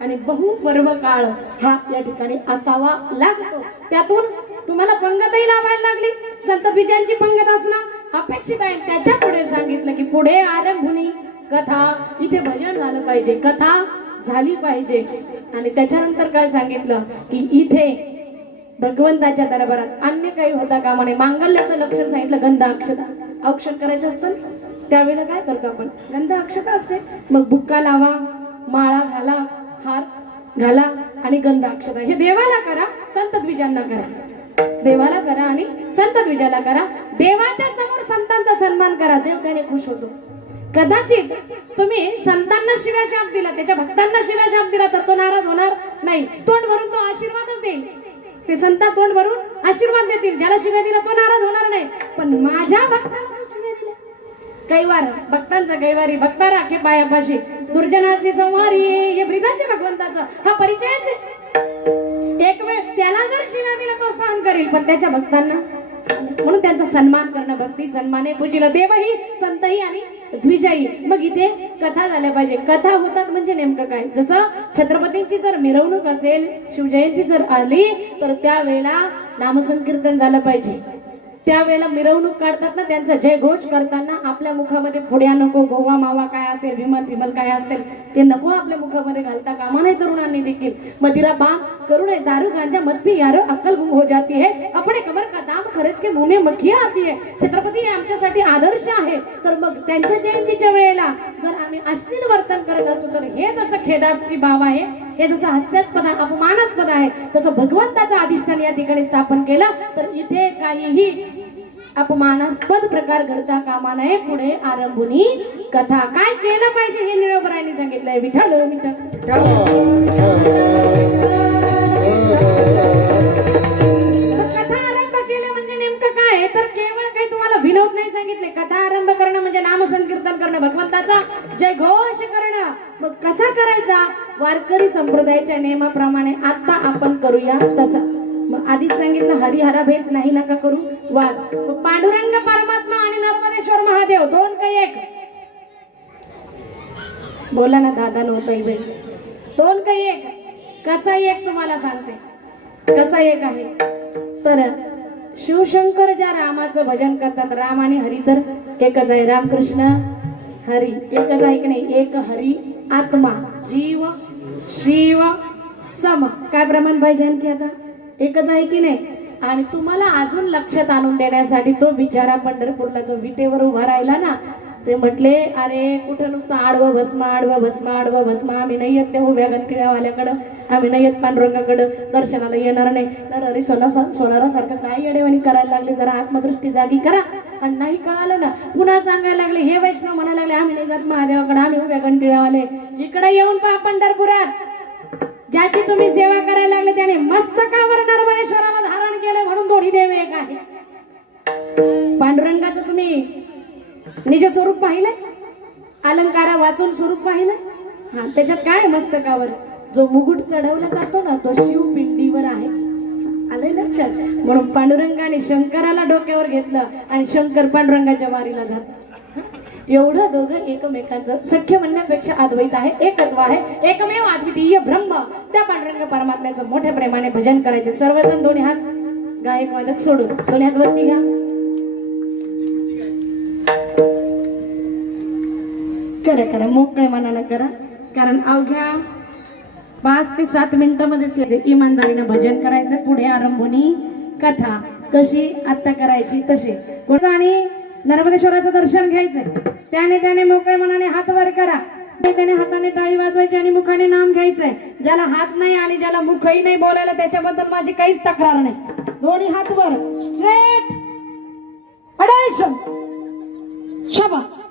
आणि बहुपर्व काळ हा या ठिकाणी असावा लागतो. त्यातून तुम्हाला पंगतही लावायला लागली. संत द्विजांची पंगत असणं अपेक्षित आहे. त्याच्या पुढे सांगितलं की पुढे आरंभुनी कथा, इथे भजन झालं पाहिजे, कथा झाली पाहिजे. आणि त्याच्यानंतर काय सांगितलं की इथे भगवंताच्या दरबारात अन्य काही होता कामा नये. मांगल्याचं लक्षण सांगितलं, गंध अक्षता. औक्षण करायचं असतं ना, त्यावेळेला काय करतो आपण, गंध अक्षता असते. मग बुक्का लावा, माळा घाला, हार घाला आणि गंध अक्षता. हे देवाला करा, संत द्विजांना करा. देवाला करा आणि संत द्विजाला करा. देवाच्या समोर संतांचा सन्मान करा, देव त्याने खुश होतो. कदाचित तुम्ही संतांना शिव्या शाप दिला, त्याच्या भक्तांना शिव्या शाप दिला तर तो नाराज होणार नाही. तोंड भरून तो आशीर्वादच देईल. ते संत तोंड भरून आशीर्वाद देतील. ज्याला शिव्या दिला तो नाराज होणार नाही. पण माझ्या भक्ताला शिव्या दिल्या, कैवार भक्तांचा कैवारी, भक्ता राखे पायापाशी, दुर्जनाची संहारी, हे ब्रिदाचे भगवंताचा हा परिचयच आहे. एक वेळ त्याला जर शिव्या दिला तो सहन करेल, पण त्याच्या भक्तांना, म्हणून त्यांचा सन्मान करणं, भक्ती सन्माने पूजिलं देवही संतही आणि द्विजाई. मग इथे कथा झाल्या पाहिजे. कथा होतात म्हणजे नेमकं काय, जसं छत्रपतींची जर मिरवणूक असेल, शिवजयंती जर आली तर त्यावेळेला नामसंकीर्तन झालं पाहिजे. त्यावेळेला मिरवणूक काढतात ना, त्यांचा जय घोष करताना आपल्या मुखामध्ये पुड्या नको, गोवा मावा काय असेल, विमल फिमल काय असेल ते नको आपल्या मुखामध्ये घालता कामा नये. तरुणांनी देखील मदिरा पान करू नये, दारू गांजा मत पी यारो अक्कल गुम हो जाती है, अपने कमर का दाम खरच के मुंह में मक्खियां आती है. छत्रपती हे आमच्यासाठी आदर्श आहे. तर मग त्यांच्या जयंतीच्या वेळेला जर आम्ही अश्लील वर्तन करत असू तर हे जसं खेदाची बाब आहे, हे जसं हास्यास्पद अपमानास्पद आहे, तसं भगवंताचं अधिष्ठान या ठिकाणी स्थापन केलं तर इथे काहीही अपमानास्पद प्रकार घडता कामा नये. पुढे आरंभुनी कथा. काय केलं पाहिजे हे निळोबरायांनी सांगितलंय. विठ्ठल विठ्ठल. कथा आरंभ केलं म्हणजे नेमकं काय, तर केवळ काही तुम्हाला विनोद नाही सांगितले. कथा आरंभ करणं म्हणजे नामसंकीर्तन करणं, भगवंताचा जय घोष करणं. मग कसा करायचा, वारकरी संप्रदायाच्या नियमाप्रमाणे आता आपण करूया तसा. मग आधीच सांगितलं हरिहरा भेद नाही नका करू वाद. मग पांडुरंग परमात्मा आणि नर्मदेश्वर महादेव दोन काही एक, बोला ना दादा नव्हतं बाई, दोन काही एक. कसा एक तुम्हाला सांगते, कसा एक आहे. तर शिवशंकर ज्या रामाचं भजन करतात, राम आणि हरी तर एकच आहे. रामकृष्ण हरी एकच आहे की नाही. एक हरी आत्मा, जीव शिव सम. काय प्रमाण पाहिजे आणखी, आता एकच आहे की नाही. आणि तुम्हाला अजून लक्षात आणून देण्यासाठी तो बिचारा पंढरपूरला जो विटेवर उभा राहिला ना, ते म्हटले अरे कुठं नुसतं आडवं भस्म, आडवं भस्म, आडवं भस्म. आम्ही नाही येत ते उभ्या गणकिड्यावाल्याकडं, आम्ही नाही येत पांडुरंगाकडं, दर्शनाला येणार नाही. तर अरे सोनारासारखं काय येडेवाणी करायला लागले, जरा आत्मदृष्टी जागी करा. आणि नाही कळालं ना, पुन्हा सांगायला लागले. हे वैष्णव म्हणायला लागले आम्ही नाही जात महादेवाकडे, आम्ही उभ्या गणकिड्यावाले. इकडे येऊन पहा पंढरपुरात ज्याची तुम्ही सेवा करायला लागले त्याने मस्तकावर नर्मदेश्वराला धारण केले, म्हणून दोन्ही देव एक आहे. पांडुरंगाचं तुम्ही निज स्वरूप पाहिलंय, अलंकारा वाचून स्वरूप पाहिलंय. हा, त्याच्यात काय मस्तकावर जो मुकुट चढवला जातो ना तो शिवपिंडीवर आहे. आलंय लक्षात. म्हणून पांडुरंगाने शंकराला डोक्यावर घेतलं आणि शंकर पांडुरंगाच्या वारीला जात. एवढं दोघं एकमेकांचं सख्य म्हणण्यापेक्षा अद्वैत आहे, एकत्व आहे, एकमेव अद्वितीय ब्रह्म. त्या पांडुरंग परमात्म्याचं मोठ्या प्रेमाने भजन करायचे. सर्वजण दोन्ही हात गायक वादक सोडून दोन्ही हात वरती घ्या. करा करा, मोकळे मनानं करा. कारण अवघ्या 5 ते 7 मिनिटांमध्ये इमानदारीनं भजन करायचं. पुढे आरंभुनी कथा कशी आता करायची तशी. आणि नर्मदेश्वराचं दर्शन घ्यायचंय. त्याने मोकळ्या मनाने हात वर करा. त्याने हाताने टाळी वाजवायची आणि मुखाने नाम घ्यायचंय. ज्याला हात नाही आणि ज्याला मुखही नाही बोलायला त्याच्याबद्दल माझी काहीच तक्रार नाही. दोन्ही हात वर स्ट्रेट, अडायशन, शाबास.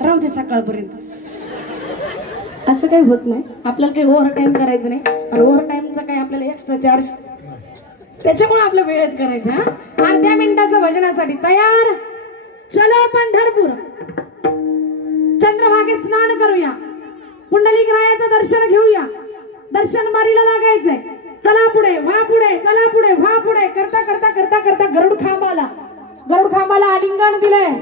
राहू दे सकाळपर्यंत. असं काही होत नाही. आपल्याला काही ओव्हर टाइम करायचं नाही. आणि ओव्हर टाइमचा काही आपल्याला एक्स्ट्रा चार्ज, त्याच्यामुळे आपल्या वेळेत करायचं. हा, अर्ध्या मिनिटाचं भजनासाठी तयार. चलो पंढरपूर, चंद्रभागेत स्नान करूया, पुंडलिक रायाचं दर्शन घेऊया. दर्शन मारीला लागायचंय. चला पुढे, व्हा पुढे, चला पुढे, व्हा पुढे. करता करता करता करता गरुड खांबाला आलिंगण दिलंय.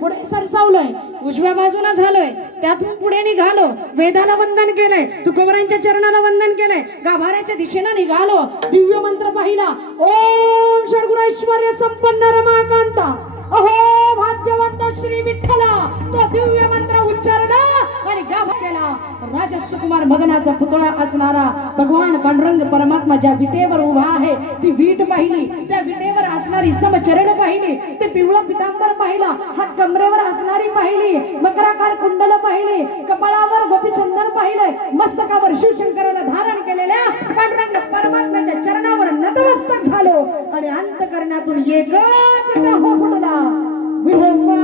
पुढे सरसावलोय, उजव्या बाजूला झालोय. त्यातून पुढे निघालो, वेदाला वंदन केलंय, तुकोबरांच्या चरणाला वंदन केलंय, गाभाऱ्याच्या दिशेनं निघालो, दिव्य मंत्र पाहिला, ओम षडगुण ऐश्वर्य संपन्न रमाकांता अहो भाग्यवंत श्री विठ्ठला, तो दिव्य मंत्र उच्चारला आणि गाभा केला. राजा सुकुमार मदनाचा पुतळा असणारा भगवान पांडुरंग परमात्मा ज्या विटेवर उभा आहे ती वीट पाहिली, त्या विटेवर असणारी समचरण पाहिली, ते पिवळं पितांबर पाहिला, हात कमरेवर असणारी पाहिली, मकराकार कुंडल पाहिली, कपाळावर गोपीचंदन पाहिलंय, मस्तकावर शिवशंकराला धारण केलेल्या पांडुरंग परमात्म्याच्या चरणावर नतमस्तक झालो आणि अंतकरणातून एकच टाहो फुटला, विठोबा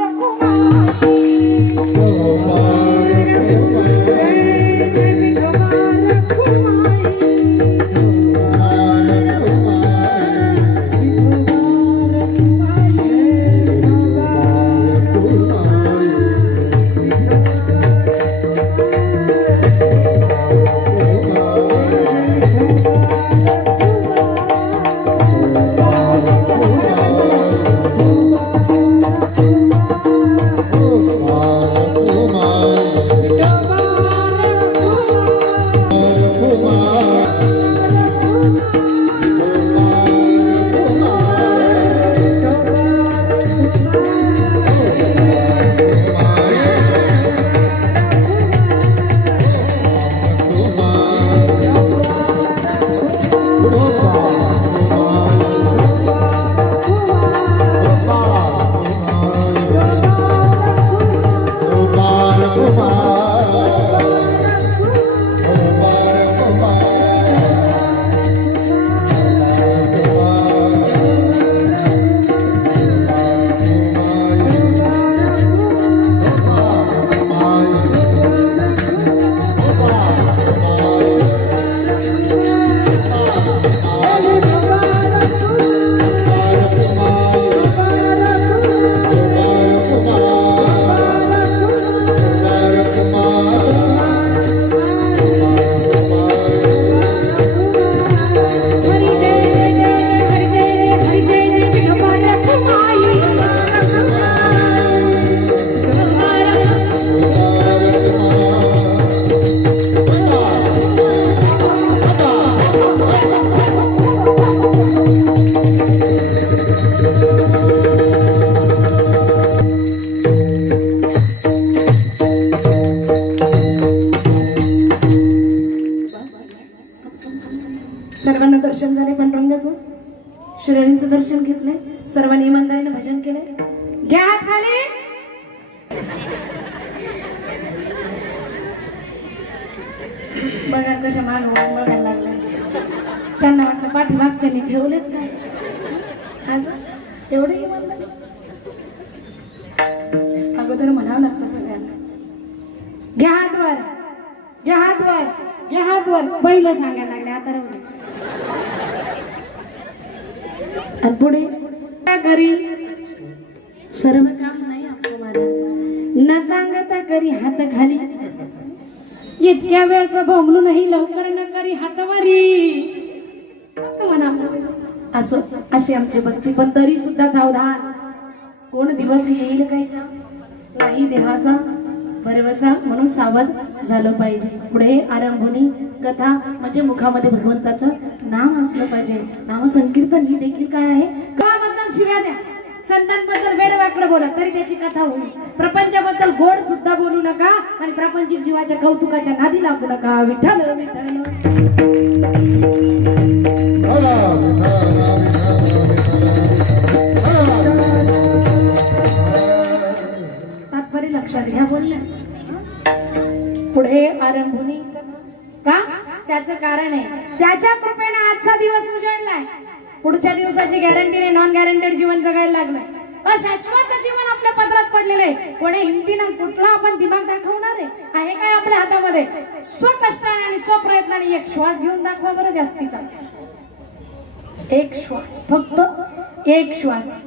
रखुमाई. सर्वांना दर्शन झाले पांडुरंगाचं, श्रीहरींचं दर्शन घेतलंय, सर्वांनी इमानदारीने भजन केलंय. घ्या हात खाली. बघा कशा माग बघायला लागल्या, त्यांना वाटलं पाठीमागच्यानी ठेवलेच काय आज एवढे इमानदारी. अगोदर म्हणावं लागतं सगळ्यांना, घ्या हात वर, घ्या हात वर, घ्या हात वर, पहिलं सांगायला लागले, आता राहू दे. आणि पुढे करी सर्व काम नाही आपलं मला न सांगता करी हात खाली, इतक्या वेळचं भोंगलू नाही लवकर न करी हातवारी म्हणा. असं अशी आमची भक्ती, पण तरी सुद्धा सावधान, कोण दिवस येईल कायचा नाही देहाचा भरवसा, म्हणून सावध झालं पाहिजे. पुढे आरंभणी कथा म्हणजे मुखामध्ये भगवंताचं नाम असलं पाहिजे. नाम संकीर्तन ही देखील काय आहे, गावाबद्दल शिव्या द्या, संतांबद्दल वेड वाकडं बोला तरी त्याची कथा होईल. प्रपंचाबद्दल गोड सुद्धा बोलू नका आणि प्रापंचिक जीवाच्या कौतुकाच्या नादी लागू नका. विठ्ठल विठ्ठल. तात्पर्य लक्षात घ्या बोलल्या. पुढे आरंभणी का, त्याचं कारण आहे त्याच्या कृपेने आजचा दिवस उजळलाय. पुढच्या दिवसाची गॅरंटी नाही, नॉन गॅरंटेड जीवन जगायला लागलंय. शाश्वत जीवन आपल्या पदरात पडलेलं आहे. कोणी हिमतीनं कुठला आपण दिमाग दाखवणार आहे काय आपल्या हातामध्ये. स्वकष्टाने आणि स्वप्रयत्नाने एक श्वास घेऊन दाखवा बरं जास्तीचा. एक श्वास, फक्त एक श्वास.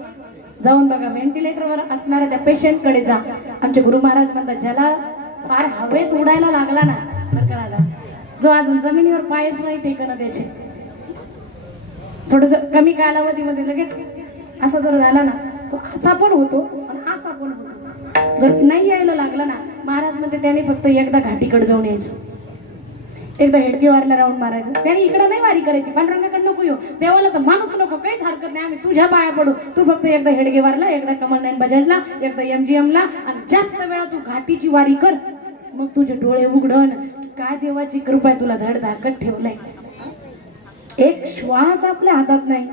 जाऊन बघा व्हेंटिलेटरवर असणाऱ्या त्या पेशंटकडे जा. आमचे गुरु महाराज म्हणतात ज्याला फार हवेत उडायला लागला ना बरं का, जो अजून जमिनीवर पायच नाही टेकणं द्यायचे, थोडस कमी कालावधीमध्ये लगेच असा जर झाला ना तो असा पण होतो आणि असा पण होतो. जर नाही यायला लागला ना महाराज म्हणते त्याने फक्त एकदा घाटीकडे जाऊन यायचं, एकदा हेडगेवारला राऊंड मारायचं, त्याने इकडं नाही वारी करायची, पांडुरंगाकडे नको येऊ, देवाला तर माणूस नको, काहीच हरकत नाही, आम्ही तुझ्या पाया पडू, तू फक्त एकदा हेडगेवारला, एकदा कमल नाईन बजाजला, एकदा MGM ला, आणि जास्त वेळा तू घाटीची वारी कर, मग तुझे डोळे उघडन की काय देवाची कृपा आहे, तुला धडधाकट ठेवलंय. एक श्वास आपल्या हातात नाही,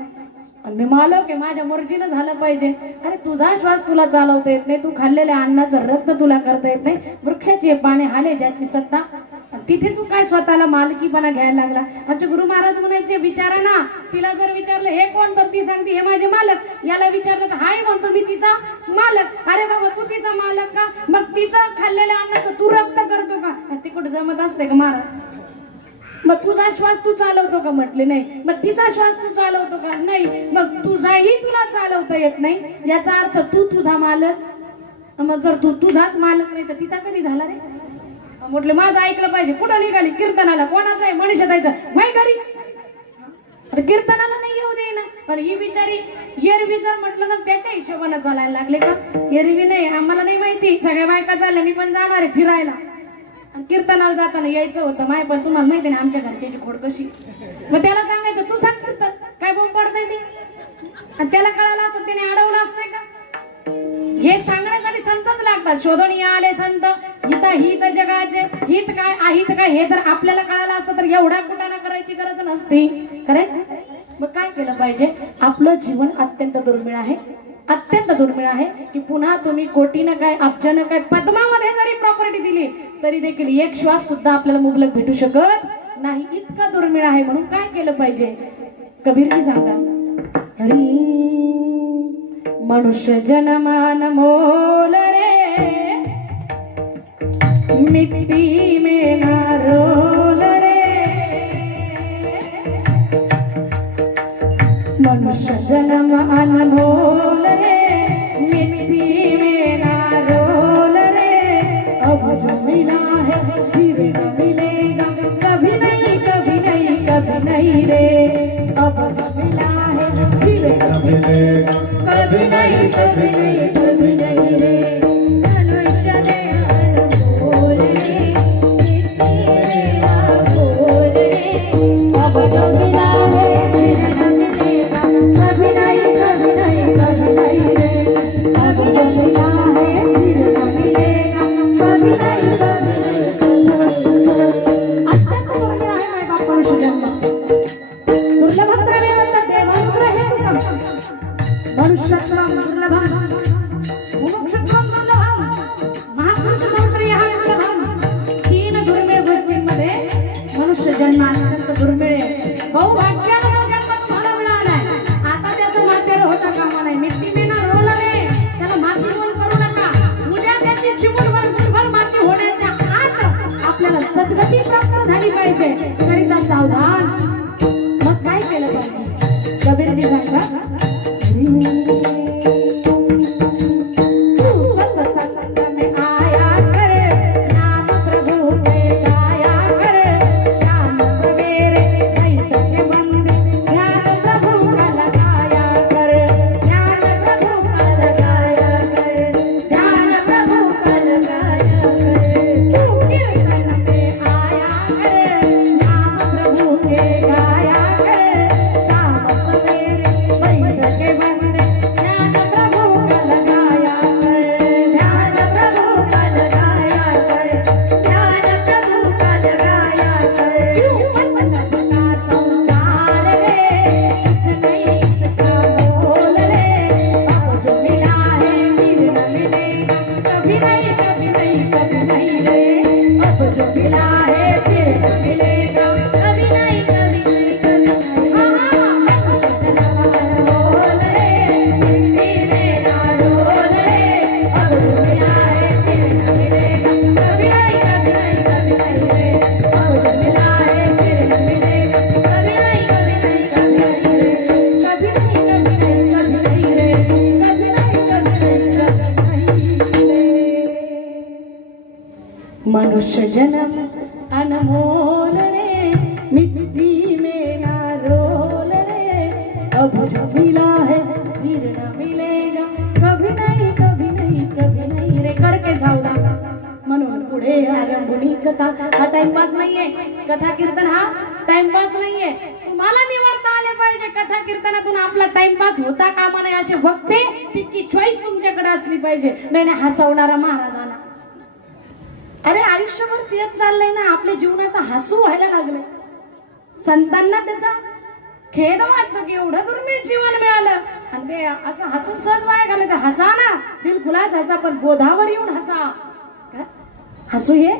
आणि मी मालक आहे, माझ्या मर्जीनं झालं पाहिजे. अरे तुझा श्वास तुला चालवता येत नाही, तू खाल्लेल्या अन्नाचं रक्त तुला करता येत नाही, वृक्षाची पाने हाले ज्याची सत्ता, तिथे तू काय स्वतःला मालकीपणा घ्यायला लागला. आमचे गुरु महाराज म्हणायचे विचारा ना, तिला जर विचारलं हे कोण, तर ती सांगते हे माझे मालक, याला विचारलं तर हाय म्हणतो मी तिचा मालक. अरे बाबा तू तिचा मालक का, मग तिचं खाल्लेल्या अन्नाचं तू रक्त करतो का, ते कुठं जमत असते का महाराज. मग तुझा श्वास तू चालवतो का, म्हटले नाही. मग तिचा श्वास तू चालवतो का, नाही. मग तुझाही तुला चालवता येत नाही, याचा अर्थ तू तुझा मालक. मग जर तू तुझाच मालक नाही तर तिचा कधी झाला रे. म्हटलं माझं ऐकलं पाहिजे. कुठं निघाली कीर्तनाला, कोणाचं आहे मनीषा जायचं माय घरी, अरे कीर्तनाला नाही येऊ दे ना. पण ही बिचारी एरवी जर म्हटलं ना त्याच्या हिशोबाने चालायला लागले का. एरवी नाही, आम्हाला नाही माहिती, सगळ्या बायका चालल्या, मी पण जाणार आहे फिरायला. कीर्तनाला जाताना यायचं होतं माय, पण तुम्हाला माहिती ना आमच्या घरच्याची खोड कशी. मग त्याला सांगायचं तू सांग कीर्तन काय बोंब पडतंय ते, आणि त्याला कळालं असतं त्याने अडवलं असतंय का. हे सांगण्यासाठी संतच लागतात. शोधून आले संत हित हित जगाचे, हित काय अहित काय हे जर आपल्याला कळालं असतं तर एवढा कुटाणा करायची गरज नसती. खरे मग काय केलं पाहिजे. आपलं जीवन अत्यंत दुर्मिळ आहे, अत्यंत दुर्मिळ आहे की पुन्हा तुम्ही कोटीनं काय अब्जानं काय पद्मामध्ये जरी प्रॉपर्टी दिली तरी देखील एक श्वास सुद्धा आपल्याला मुबलक भेटू शकत नाही, इतका दुर्मिळ आहे. म्हणून काय केलं पाहिजे. कबीरजी सांगतात मनुष्य जनमान मोल रे, मिट्टी में ना रोल रे, मनुष्य जन्म अनमोल रे, मिट्टी में ना रोल रे, अब जो मिला है फिर न मिलेगा, कभी नहीं कभी नहीं कभी नहीं रे, अब जो मिला है फिर न मिलेगा कभी नहीं कभी नहीं कभी नहीं रे. मनुष्य दे अनमोल रे, मिट्टी में ना घोल रे, अब जो मिला है फिर न मिलेगा, कभी नहीं कभी नहीं कभी नहीं रे, अब जो मिला है फिर न मिलेगा, कभी नहीं कभी नहीं कभी नहीं. अत्यंत दुर्मिळ आहे माय बाप मनुष्य जन्म. दुर्लभं द्रव्यं देवं ग्रहेतुकं, मनुष्यत्वं दुर्लभं, मुमुक्षुत्वं दुर्लभं, महापुरुष संश्रयः दुर्लभं. तीन दुर्मिळ गोष्टींमध्ये मनुष्य जन्म अत्यंत दुर्मिळ आहे. बहुभाग्याने हा जन्म तुम्हाला मिळालाय. आता त्याचं मातेर होता कामा नाही. मिट्टी में ना रोल रे, त्याला मातीमोल करू नका. उद्या त्याची चिमूटभर मुठभर माती होण्याच्या आत आपल्याला सद्गती प्राप्त झाली पाहिजे, करिता सावधान. मग काय केलं पाहिजे. कबीरजी सांगतात तू सत्संग में आया कर, नाम प्रभु के गाया कर, शाम सवेरे बैठ के बंदे ध्यान प्रभु का लगाया कर, ध्यान प्रभु का लगाया कर, ध्यान प्रभु का लगाया कर. तू कीर्तन में आया कर, नाम प्रभु के गाया कर, शाम सवेरे बैठ के बंदे ध्यान प्रभु का लगाया कर, ध्यान प्रभु का लगाया कर, ध्यान प्रभु का लगाया कर. क्यों मतलब का संसार रे, कुछ नहीं इसका मोल रे, अब जो मिला है फिर न मिलेगा, कभी नहीं कभी नहीं कभी नहीं रे, अब जो मिला है फिर न मिलेगा, कभी नहीं कभी नहीं कभी नहीं. मनुष्य जन्म अनमोल रे, मिट्टी में ना डोल रे, अब जो मिला है फिर न मिलेगा, कभी नहीं कभी नहीं कभी नहीं रे, अब जो मिला है फिर न मिलेगा, कभी नहीं कभी नहीं कभी नहीं रे, कभी नहीं कभी नहीं कभी नहीं रे, कभी नहीं कभी नहीं कभी नहीं रे. मनुष्य जन्म अनमोल रे, मिट्टी में ना रोल रे, अब जो मिला है फिर न मिलेगा, कभी नहीं कभी नहीं कभी नहीं रे. करके सावधान. म्हणून कथा हा टाइमपास नाहीये. कथा कीर्तन हा टाइमपास नाहीये. तुम्हाला निवडता आले पाहिजे. कथा कीर्तनातून आपला टाइमपास होता कामा नाही असे वक्ते तितकी चॉईस तुमच्याकडे असली पाहिजे. नाही हसवणारा महाराजांना अरे आयुष्यभर तेच चाललंय ना. आपल्या जीवनाचा हसू व्हायला लागलंय. संतांना त्याचा खेद वाटतो की एवढं दुर्मिळ जीवन मिळालं आणि ते असं हसून सहज वाया घालायचं. हसा ना दिलखुलास हसा पण बोधावर येऊन हसा. काय? हसू हे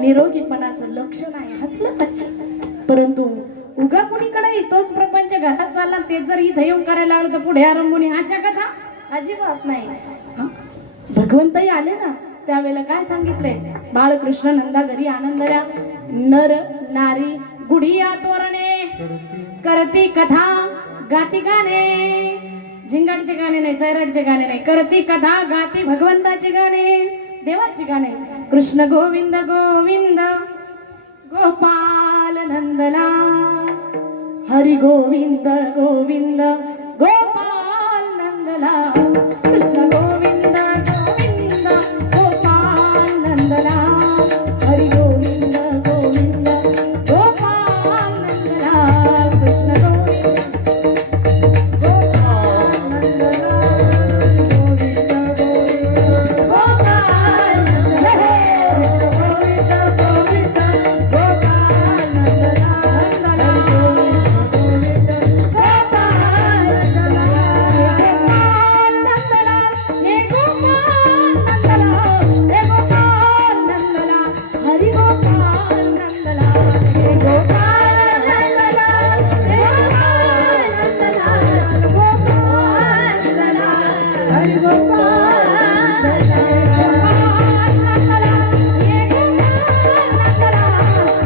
निरोगीपणाचं लक्षण आहे. हसलं पाहिजे. परंतु उगा कुणीकडे तोच प्रपंच घरात चालला तेच जर इथं येऊन करायला लागलं तर पुढे आरंभून अशा कथा अजिबात नाही. भगवंतही आले ना त्यावेळेला काय सांगितलंय. बाळकृष्ण नंदा घरी आनंदल्या नर नारी गुढिया तोरणे करती कथा गाती गाणे. झिंगाटचे गाणे नाही सैराटचे गाणे नाही. करती कथा गाती भगवंताचे गाणे देवाचे गाणे. कृष्ण गोविंद गोविंद गोपाल नंदला हरी गोविंद गोविंद गोपाल नंदला. कृष्ण गोविंद गोविंद गोपाल नंदला हरी गोविंद गोविंद गोपाल नंदला. कृष्ण गोविंद गोपाल नंदला गोविंद गोविंद गोपाल नंदला. कृष्ण गोविंद गोविंद गोपाल नंदला हरी गोविंद गोविंद गोपाल नंदला. गोपाल नंदला हे गोपाल नंदला हे गोपाल नंदला हरी गोपाल नंदला हे गोपाल नंदला हे गोपाल नंदला गोपाल नंदला हरी गोपाल नंदला. गोपाल नंदला हे गोपाल नंदला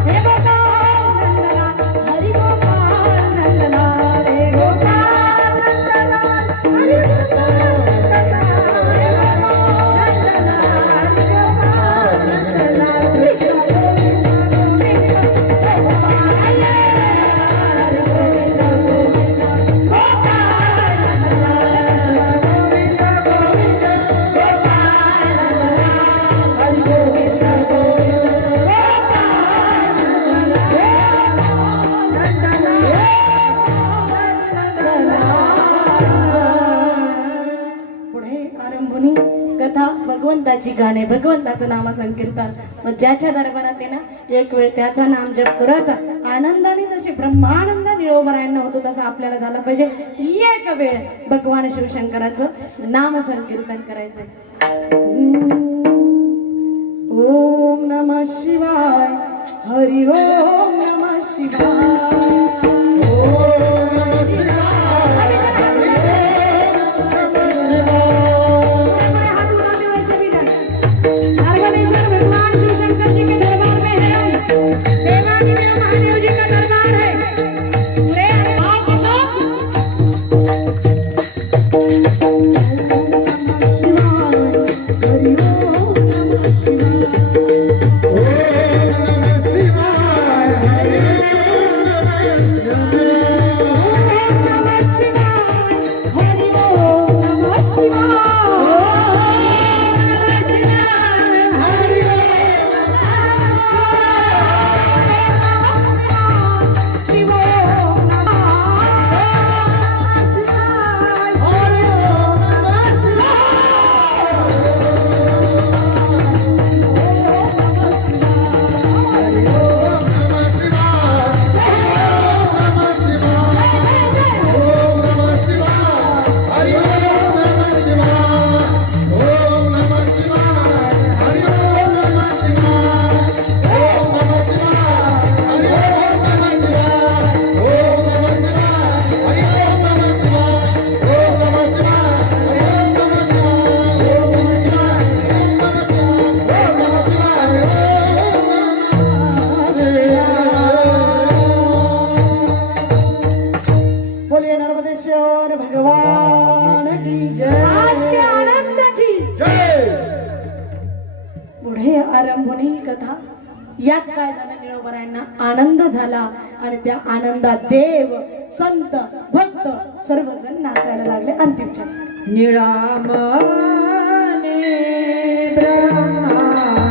हे गोपाल नंदला हरी गोपाल नंदला हे गोपाल नंदला हरी गोपाल नंदला हे गोपाल नंदला हरी गोपाल नंदला. कृष्ण गोविंद गोविंद गोपाल हरी गोविंद गोविंद गोपाल नंदला. कृष्ण गोविंद गोविंद गोपाल नंदला हरी गोविंद गोविंद गोपाल नंदला. पुढे आरंभुनी कथा भगवंताची गाणे भगवंताचं नाम संकीर्तन. मग ज्याच्या दरबारात आहे ना एक वेळ त्याचा नाम जप करत आनंदाने जशी ब्रह्मानंद निळोबरायांना होतो तसा आपल्याला झाला पाहिजे. एक वेळ भगवान शिवशंकराचं नाम संकीर्तन करायचंय. ओम नमः शिवाय हरि ओम नमः शिवाय. ओम नमः शिवाय. हाथ उठाते हुए सभी जन अर्घनेश्वर भगवान शिव शंकर जी के दरबार में है. देवादिदेव महादेव जी का दरबार है. पूरे आप सब ओम नमः शिवाय हरि ओम नमः शिवाय. ओम नमः शिवाय. हरि आरंभणी कथा यात काय झालं निळोबरायांना आनंद झाला आणि त्या आनंदात देव संत भक्त सर्वजण नाचायला लागले. अंतिम चरण निळामने ब्रह्मानंदे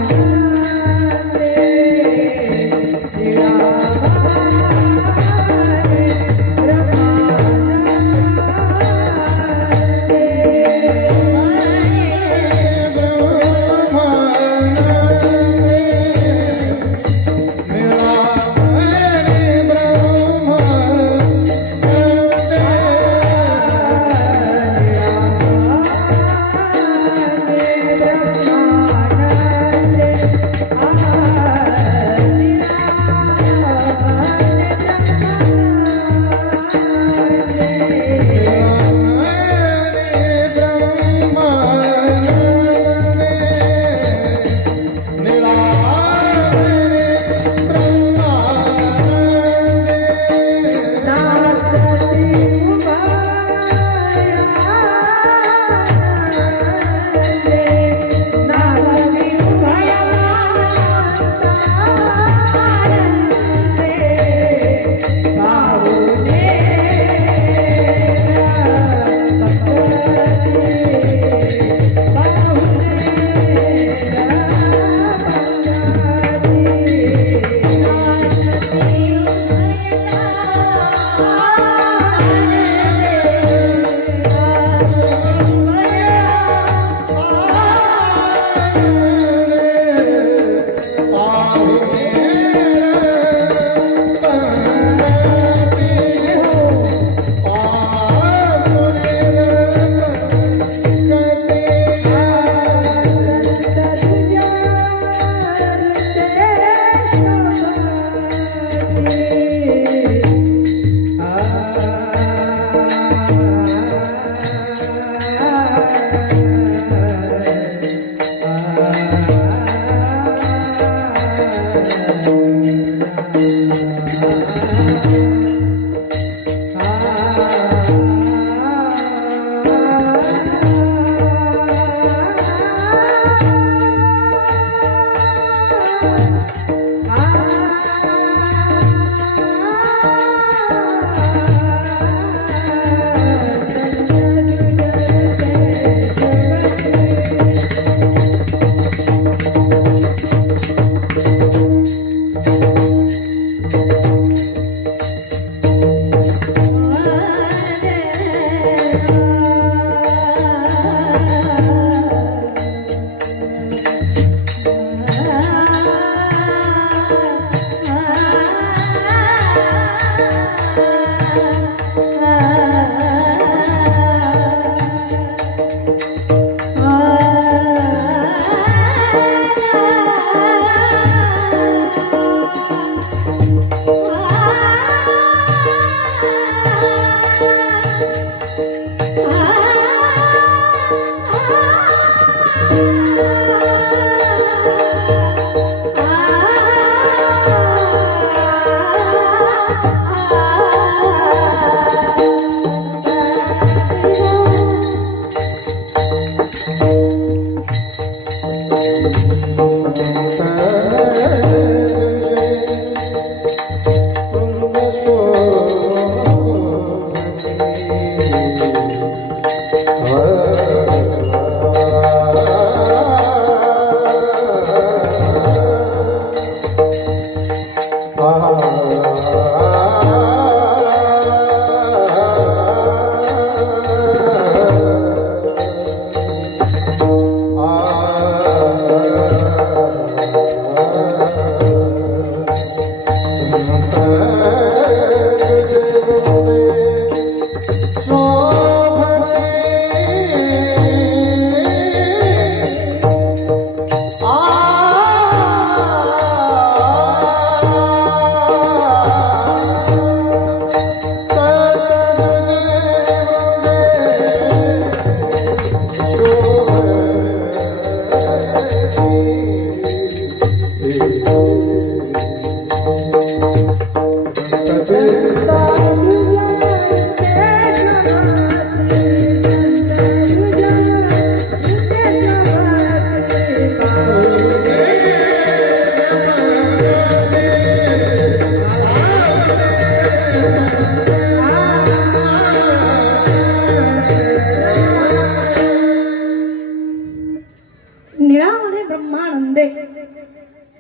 निळामध्ये ब्रह्मानंदे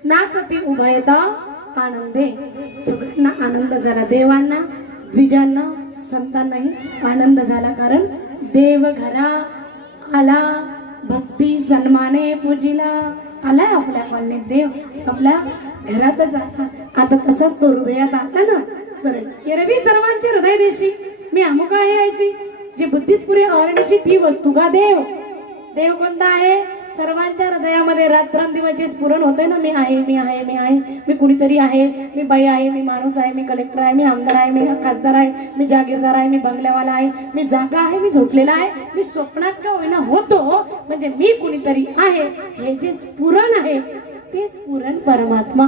नाचती उभयता आनंदे. सगळ्यांना आनंद झाला, देवांना, द्विजांना, संतांनाही आनंद झाला. कारण देव घरा आला, भक्ती सन्माने पूजिला आलाय आपल्या कॉलनीत. देव आपल्या घरातच आला. आता तसाच तो हृदयात आला ना, तर एरवी सर्वांचे हृदय देशी मी अमुक आहे ऐसी, जी बुद्धीच पुरे अवर्णिशी ती वस्तू का देव. देव कोणता आहे? सर्वांच्या हृदयामध्ये रात्रंदिवस स्फुरण होते ना, मी आहे, मी आहे, मी आहे, मी कुणीतरी आहे, मी बाई आहे, मी माणूस आहे, मी कलेक्टर आहे, मी आमदार आहे, मी खासदार आहे, मी जागीरदार आहे, मी बंगल्यावाला आहे, मी जागा आहे, मी झोपलेला आहे, मी स्वप्नात का होईना होतो, म्हणजे मी कुणीतरी आहे. हे जे स्फुरण आहे ते स्फुरण परमात्मा.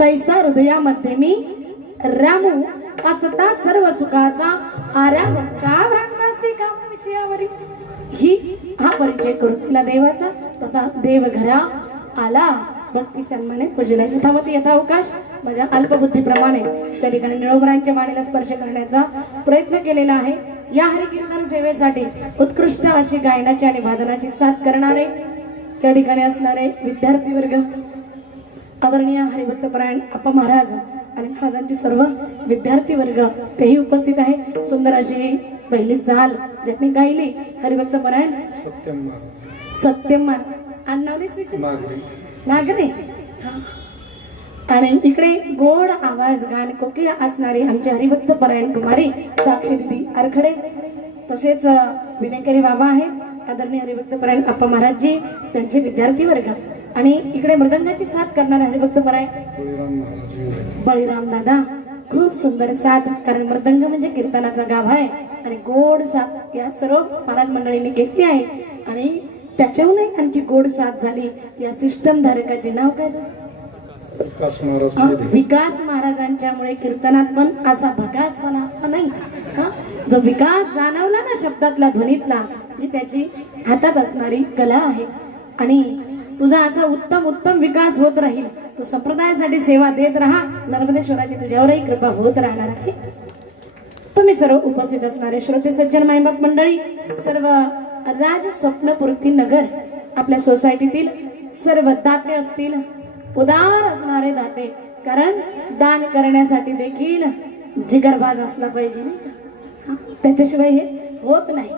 तैसा हृदयामध्ये मी रामू असता सर्व सुखाचा आराम का भ्रांतासी काम विषयावरी. ही हा परिचय करून तिला देवाचा. तसा देव घरा आला, भक्ती सन्माने पूजला. यथावती यथावकाश माझ्या अल्पबुद्धीप्रमाणे त्या ठिकाणी निळोबरांच्या वाणीला स्पर्श करण्याचा प्रयत्न केलेला आहे. या हरिकीर्तन सेवेसाठी उत्कृष्ट अशी गायनाची आणि वादनाची साथ करणारे त्या ठिकाणी असणारे विद्यार्थी वर्ग, आदरणीय हरिभक्तपरायण अप्पा महाराज आणि महाराजांची सर्व विद्यार्थी वर्ग तेही उपस्थित आहे. सुंदर अशी पहिली चाल ज्यांनी गायली हरिभक्तपरायण सत्यम नागरे. आणि इकडे गोड आवाज गाण कोकिळ असणारी आमचे हरिभक्तपरायण कुमारी साक्षी दिदी आरखडे, तसेच विनेकरी बाबा आहेत आदरणीय हरिभक्तपरायण अप्पा महाराजजी, त्यांचे विद्यार्थी वर्ग. आणि इकडे मृदंगाची साथ करणारे हरिभक्तपरायण बळीराम दादा. खूप सुंदर साथ, कारण मृदंग म्हणजे कीर्तनाचा गाभा आहे आणि गोड साथ या सर्व महाराज मंडळींनी घेतली आहे. आणि त्याच्याहूनही आणखी गोड साथ झाली या सिस्टम धारकाचे नाव काय? विकास महाराजांच्यामुळे कीर्तनात पण असा भकासपणा नाही. जो विकास जाणवला ना शब्दातला, ध्वनीतला, ही त्याची हातात असणारी कला आहे. आणि तुझा असा उत्तम उत्तम विकास होत राहील. तू संप्रदायासाठी सेवा देत राहा. नर्मदेश्वराची तुझ्यावरही कृपा होत राहणार आहे. तुम्ही सर्व उपस्थित असणारे श्रोते सज्जन मायबाप मंडळी, सर्व राज स्वप्नपूर्ती नगर आपल्या सोसायटीतील सर्व दाते असतील, उदार असणारे दाते, कारण दान करण्यासाठी देखील जिगरबाज असला पाहिजे नाही, त्याच्याशिवाय हे होत नाही.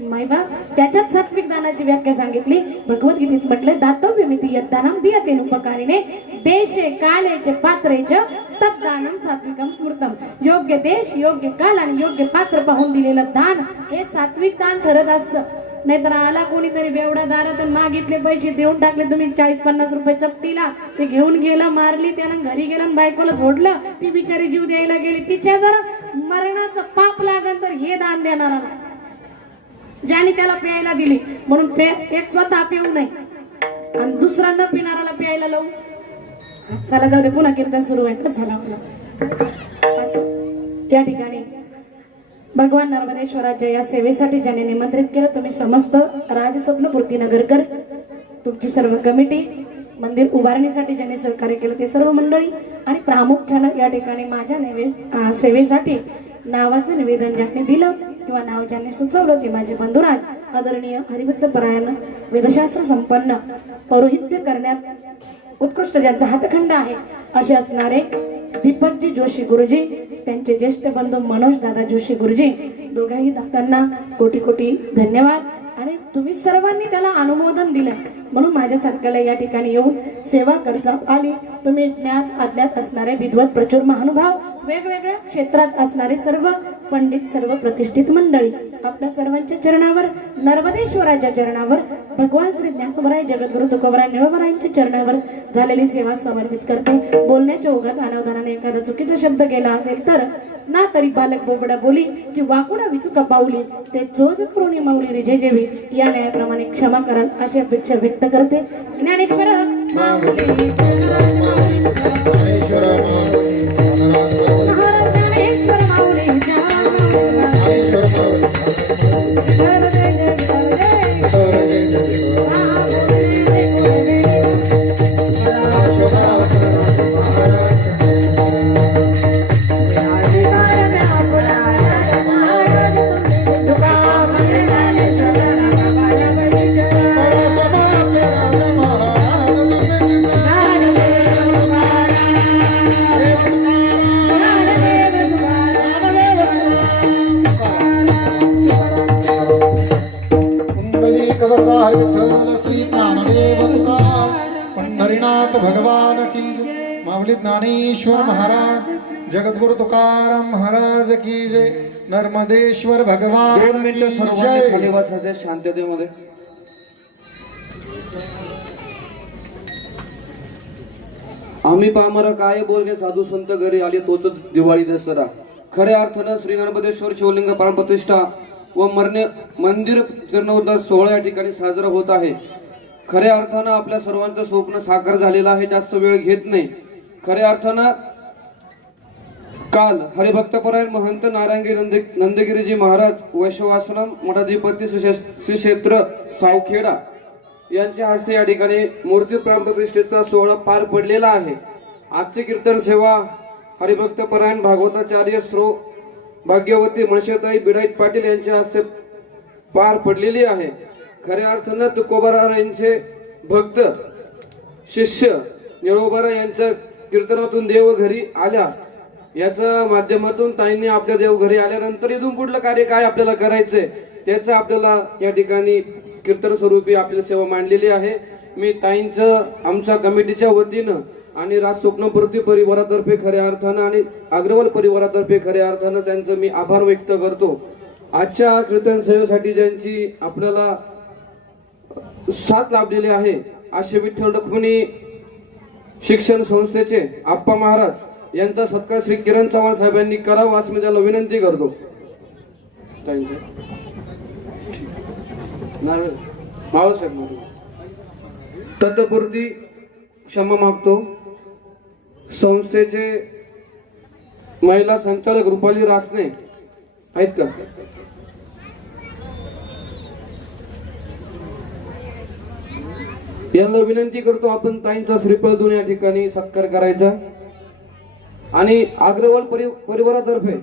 मायबा त्याच्यात सात्विक दानाची व्याख्या सांगितली. भगवद्गीतेत म्हटले, दातव्यमिति यद्दानं दीयतेन उपकारिणे देशे काले च पात्रे च तद्दानं सात्विकं स्मृतम. योग्य देश, योग्य काल आणि योग्य पात्र पाहून दिलेलं दान हे सात्विक दान ठरत असतं. नाहीतर आला कोणीतरी बेवडा दारात मागितले पैसे देऊन टाकले तुम्ही 40-50 रुपये चपटीला, ते घेऊन गेला, मारली, त्यानं घरी गेला, बायकोला झोडलं, ती बिचारी जीव द्यायला गेली. तिच्या जर मरणाचं पाप लागल तर हे दान देणारा नाही. ज्याने त्याला प्यायला दिली म्हणून एक स्वतः पिऊ नये आणि दुसरा न पिणाराला प्यायला लावू. चला जाऊ दे, पुन्हा कीर्तन सुरू आहे. झाला आपला असं त्या ठिकाणी भगवान नर्मदेश्वराच्या या सेवेसाठी ज्याने निमंत्रित केलं, तुम्ही समस्त राजस्वप्नपूर्ती नगरकर, तुमची सर्व कमिटी, मंदिर उभारणीसाठी ज्याने सहकार्य केलं ते सर्व मंडळी, आणि प्रामुख्यानं या ठिकाणी माझ्या सेवेसाठी नावाचं निवेदन ज्यांनी दिलं किंवा नाव ज्यांनी सुचवलं ते माझे बंधुराज आदरणीय हरिभक्तपरायण वेदशास्त्र संपन्न, पौरोहित्य करण्यात उत्कृष्ट ज्यांचा हातखंड आहे असे असणारे दीपकजी जोशी गुरुजी, त्यांचे ज्येष्ठ बंधू मनोज दादा जोशी गुरुजी, दोघाही दादांना कोटी कोटी धन्यवाद. आणि तुम्ही सर्वांनी त्याला अनुमोदन दिलंय म्हणून माझ्यासारख्याला या ठिकाणी येऊन सेवा करता आली. तुम्ही ज्ञात अज्ञात असणारे विद्वत प्रचुर महानुभाव, वेगवेगळ्या क्षेत्रात असणारे सर्व पंडित, सर्व प्रतिष्ठित मंडळी, आपल्या सर्वांच्या चरणावर, नर्मदेश्वराच्या चरणावर, भगवान श्री ज्ञानोबराय जगद्गुरु तुकोबराय निळोबरायांच्या चरणावर झालेली सेवा समर्पित करते. बोलण्याच्या ओघात अनावधानाने एखादा चुकीचा शब्द केला असेल तर ना तरी बालक बोबडा बोली की वाकुडा विचुका पावली ते जोज करून माऊली रिजे जेवी या न्यायाप्रमाणे क्षमा कराल अशी अपेक्षा व्यक्त करते. ज्ञानेश्वर माऊली ज्ञानेश्वर माऊली भगवान की जय। माऊली ज्ञानेश्वर महाराज, जगद्गुरु तुकाराम महाराज की जय। नर्मदेश्वर 2 भगवान मिनिटं की सर्वांनी खाली जय। बसायचे शांततेमध्ये. आम्ही पामर काय बोलणे साधू संत घरी आले तोच दिवाळी दसरा. खऱ्या अर्थानं श्री गणपतेश्वर शिवलिंग प्राणप्रतिष्ठा व मंदिर जीर्णोद्धार सोहळा या ठिकाणी साजरा होत आहे. खऱ्या अर्थानं आपल्या सर्वांचं स्वप्न साकार झालेलं आहे. जास्त वेळ घेत नाही. खऱ्या अर्थानं काल हरिभक्तपरायण महंत नारायणगिरी नंदगिरीजी महाराज वैष्णवाश्रम मठाधिपती श्री क्षेत्र सावखेडा यांच्या हस्ते या ठिकाणी मूर्ती प्राणप्रतिष्ठेचा सोहळा पार पडलेला आहे. आजची कीर्तन सेवा हरिभक्तपरायण भागवताचार्य श्रो भाग्यवती मनशताई बिडाईत पाटील यांच्या हस्ते पार पडलेली आहे. खऱ्या अर्थानं तुकोबारायांचे भक्त शिष्य निळोबारा यांच्या कीर्तनातून देव घरी आल्या याच्या माध्यमातून ताईंनी आपल्या देव घरी आल्यानंतर इथून पुढलं कार्य काय आपल्याला करायचंय त्याचं आपल्याला या ठिकाणी कीर्तन स्वरूपी आपली सेवा मांडलेली आहे. मी ताईंचं आमच्या कमिटीच्या वतीनं आणि राज स्वप्नपूर्ती परिवारातर्फे खऱ्या अर्थानं आणि अग्रवाल परिवारातर्फे खऱ्या अर्थानं त्यांचं मी आभार व्यक्त करतो. आजच्या कीर्तन सेवेसाठी ज्यांची आपल्याला साथ लाभलेली आहे असे विठ्ठल रुक्मिणी शिक्षण संस्थेचे आप्पा महाराज यांचा सत्कार श्री किरण चव्हाण साहेबांनी करावा असं मी त्याला विनंती करतो. तत्पूर्ती क्षमा मागतो. संस्थेचे महिला संचालक रुपाली रासने आहेत का? यांना विनंती करतो आपण ताईंचा श्रीफळ देऊन या ठिकाणी सत्कार करायचा आणि अग्रवाल परिवारातर्फे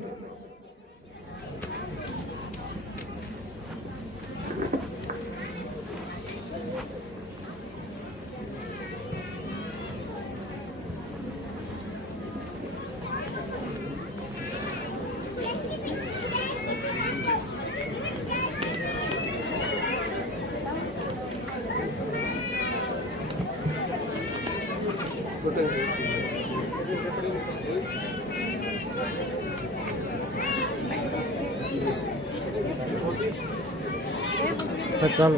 चालू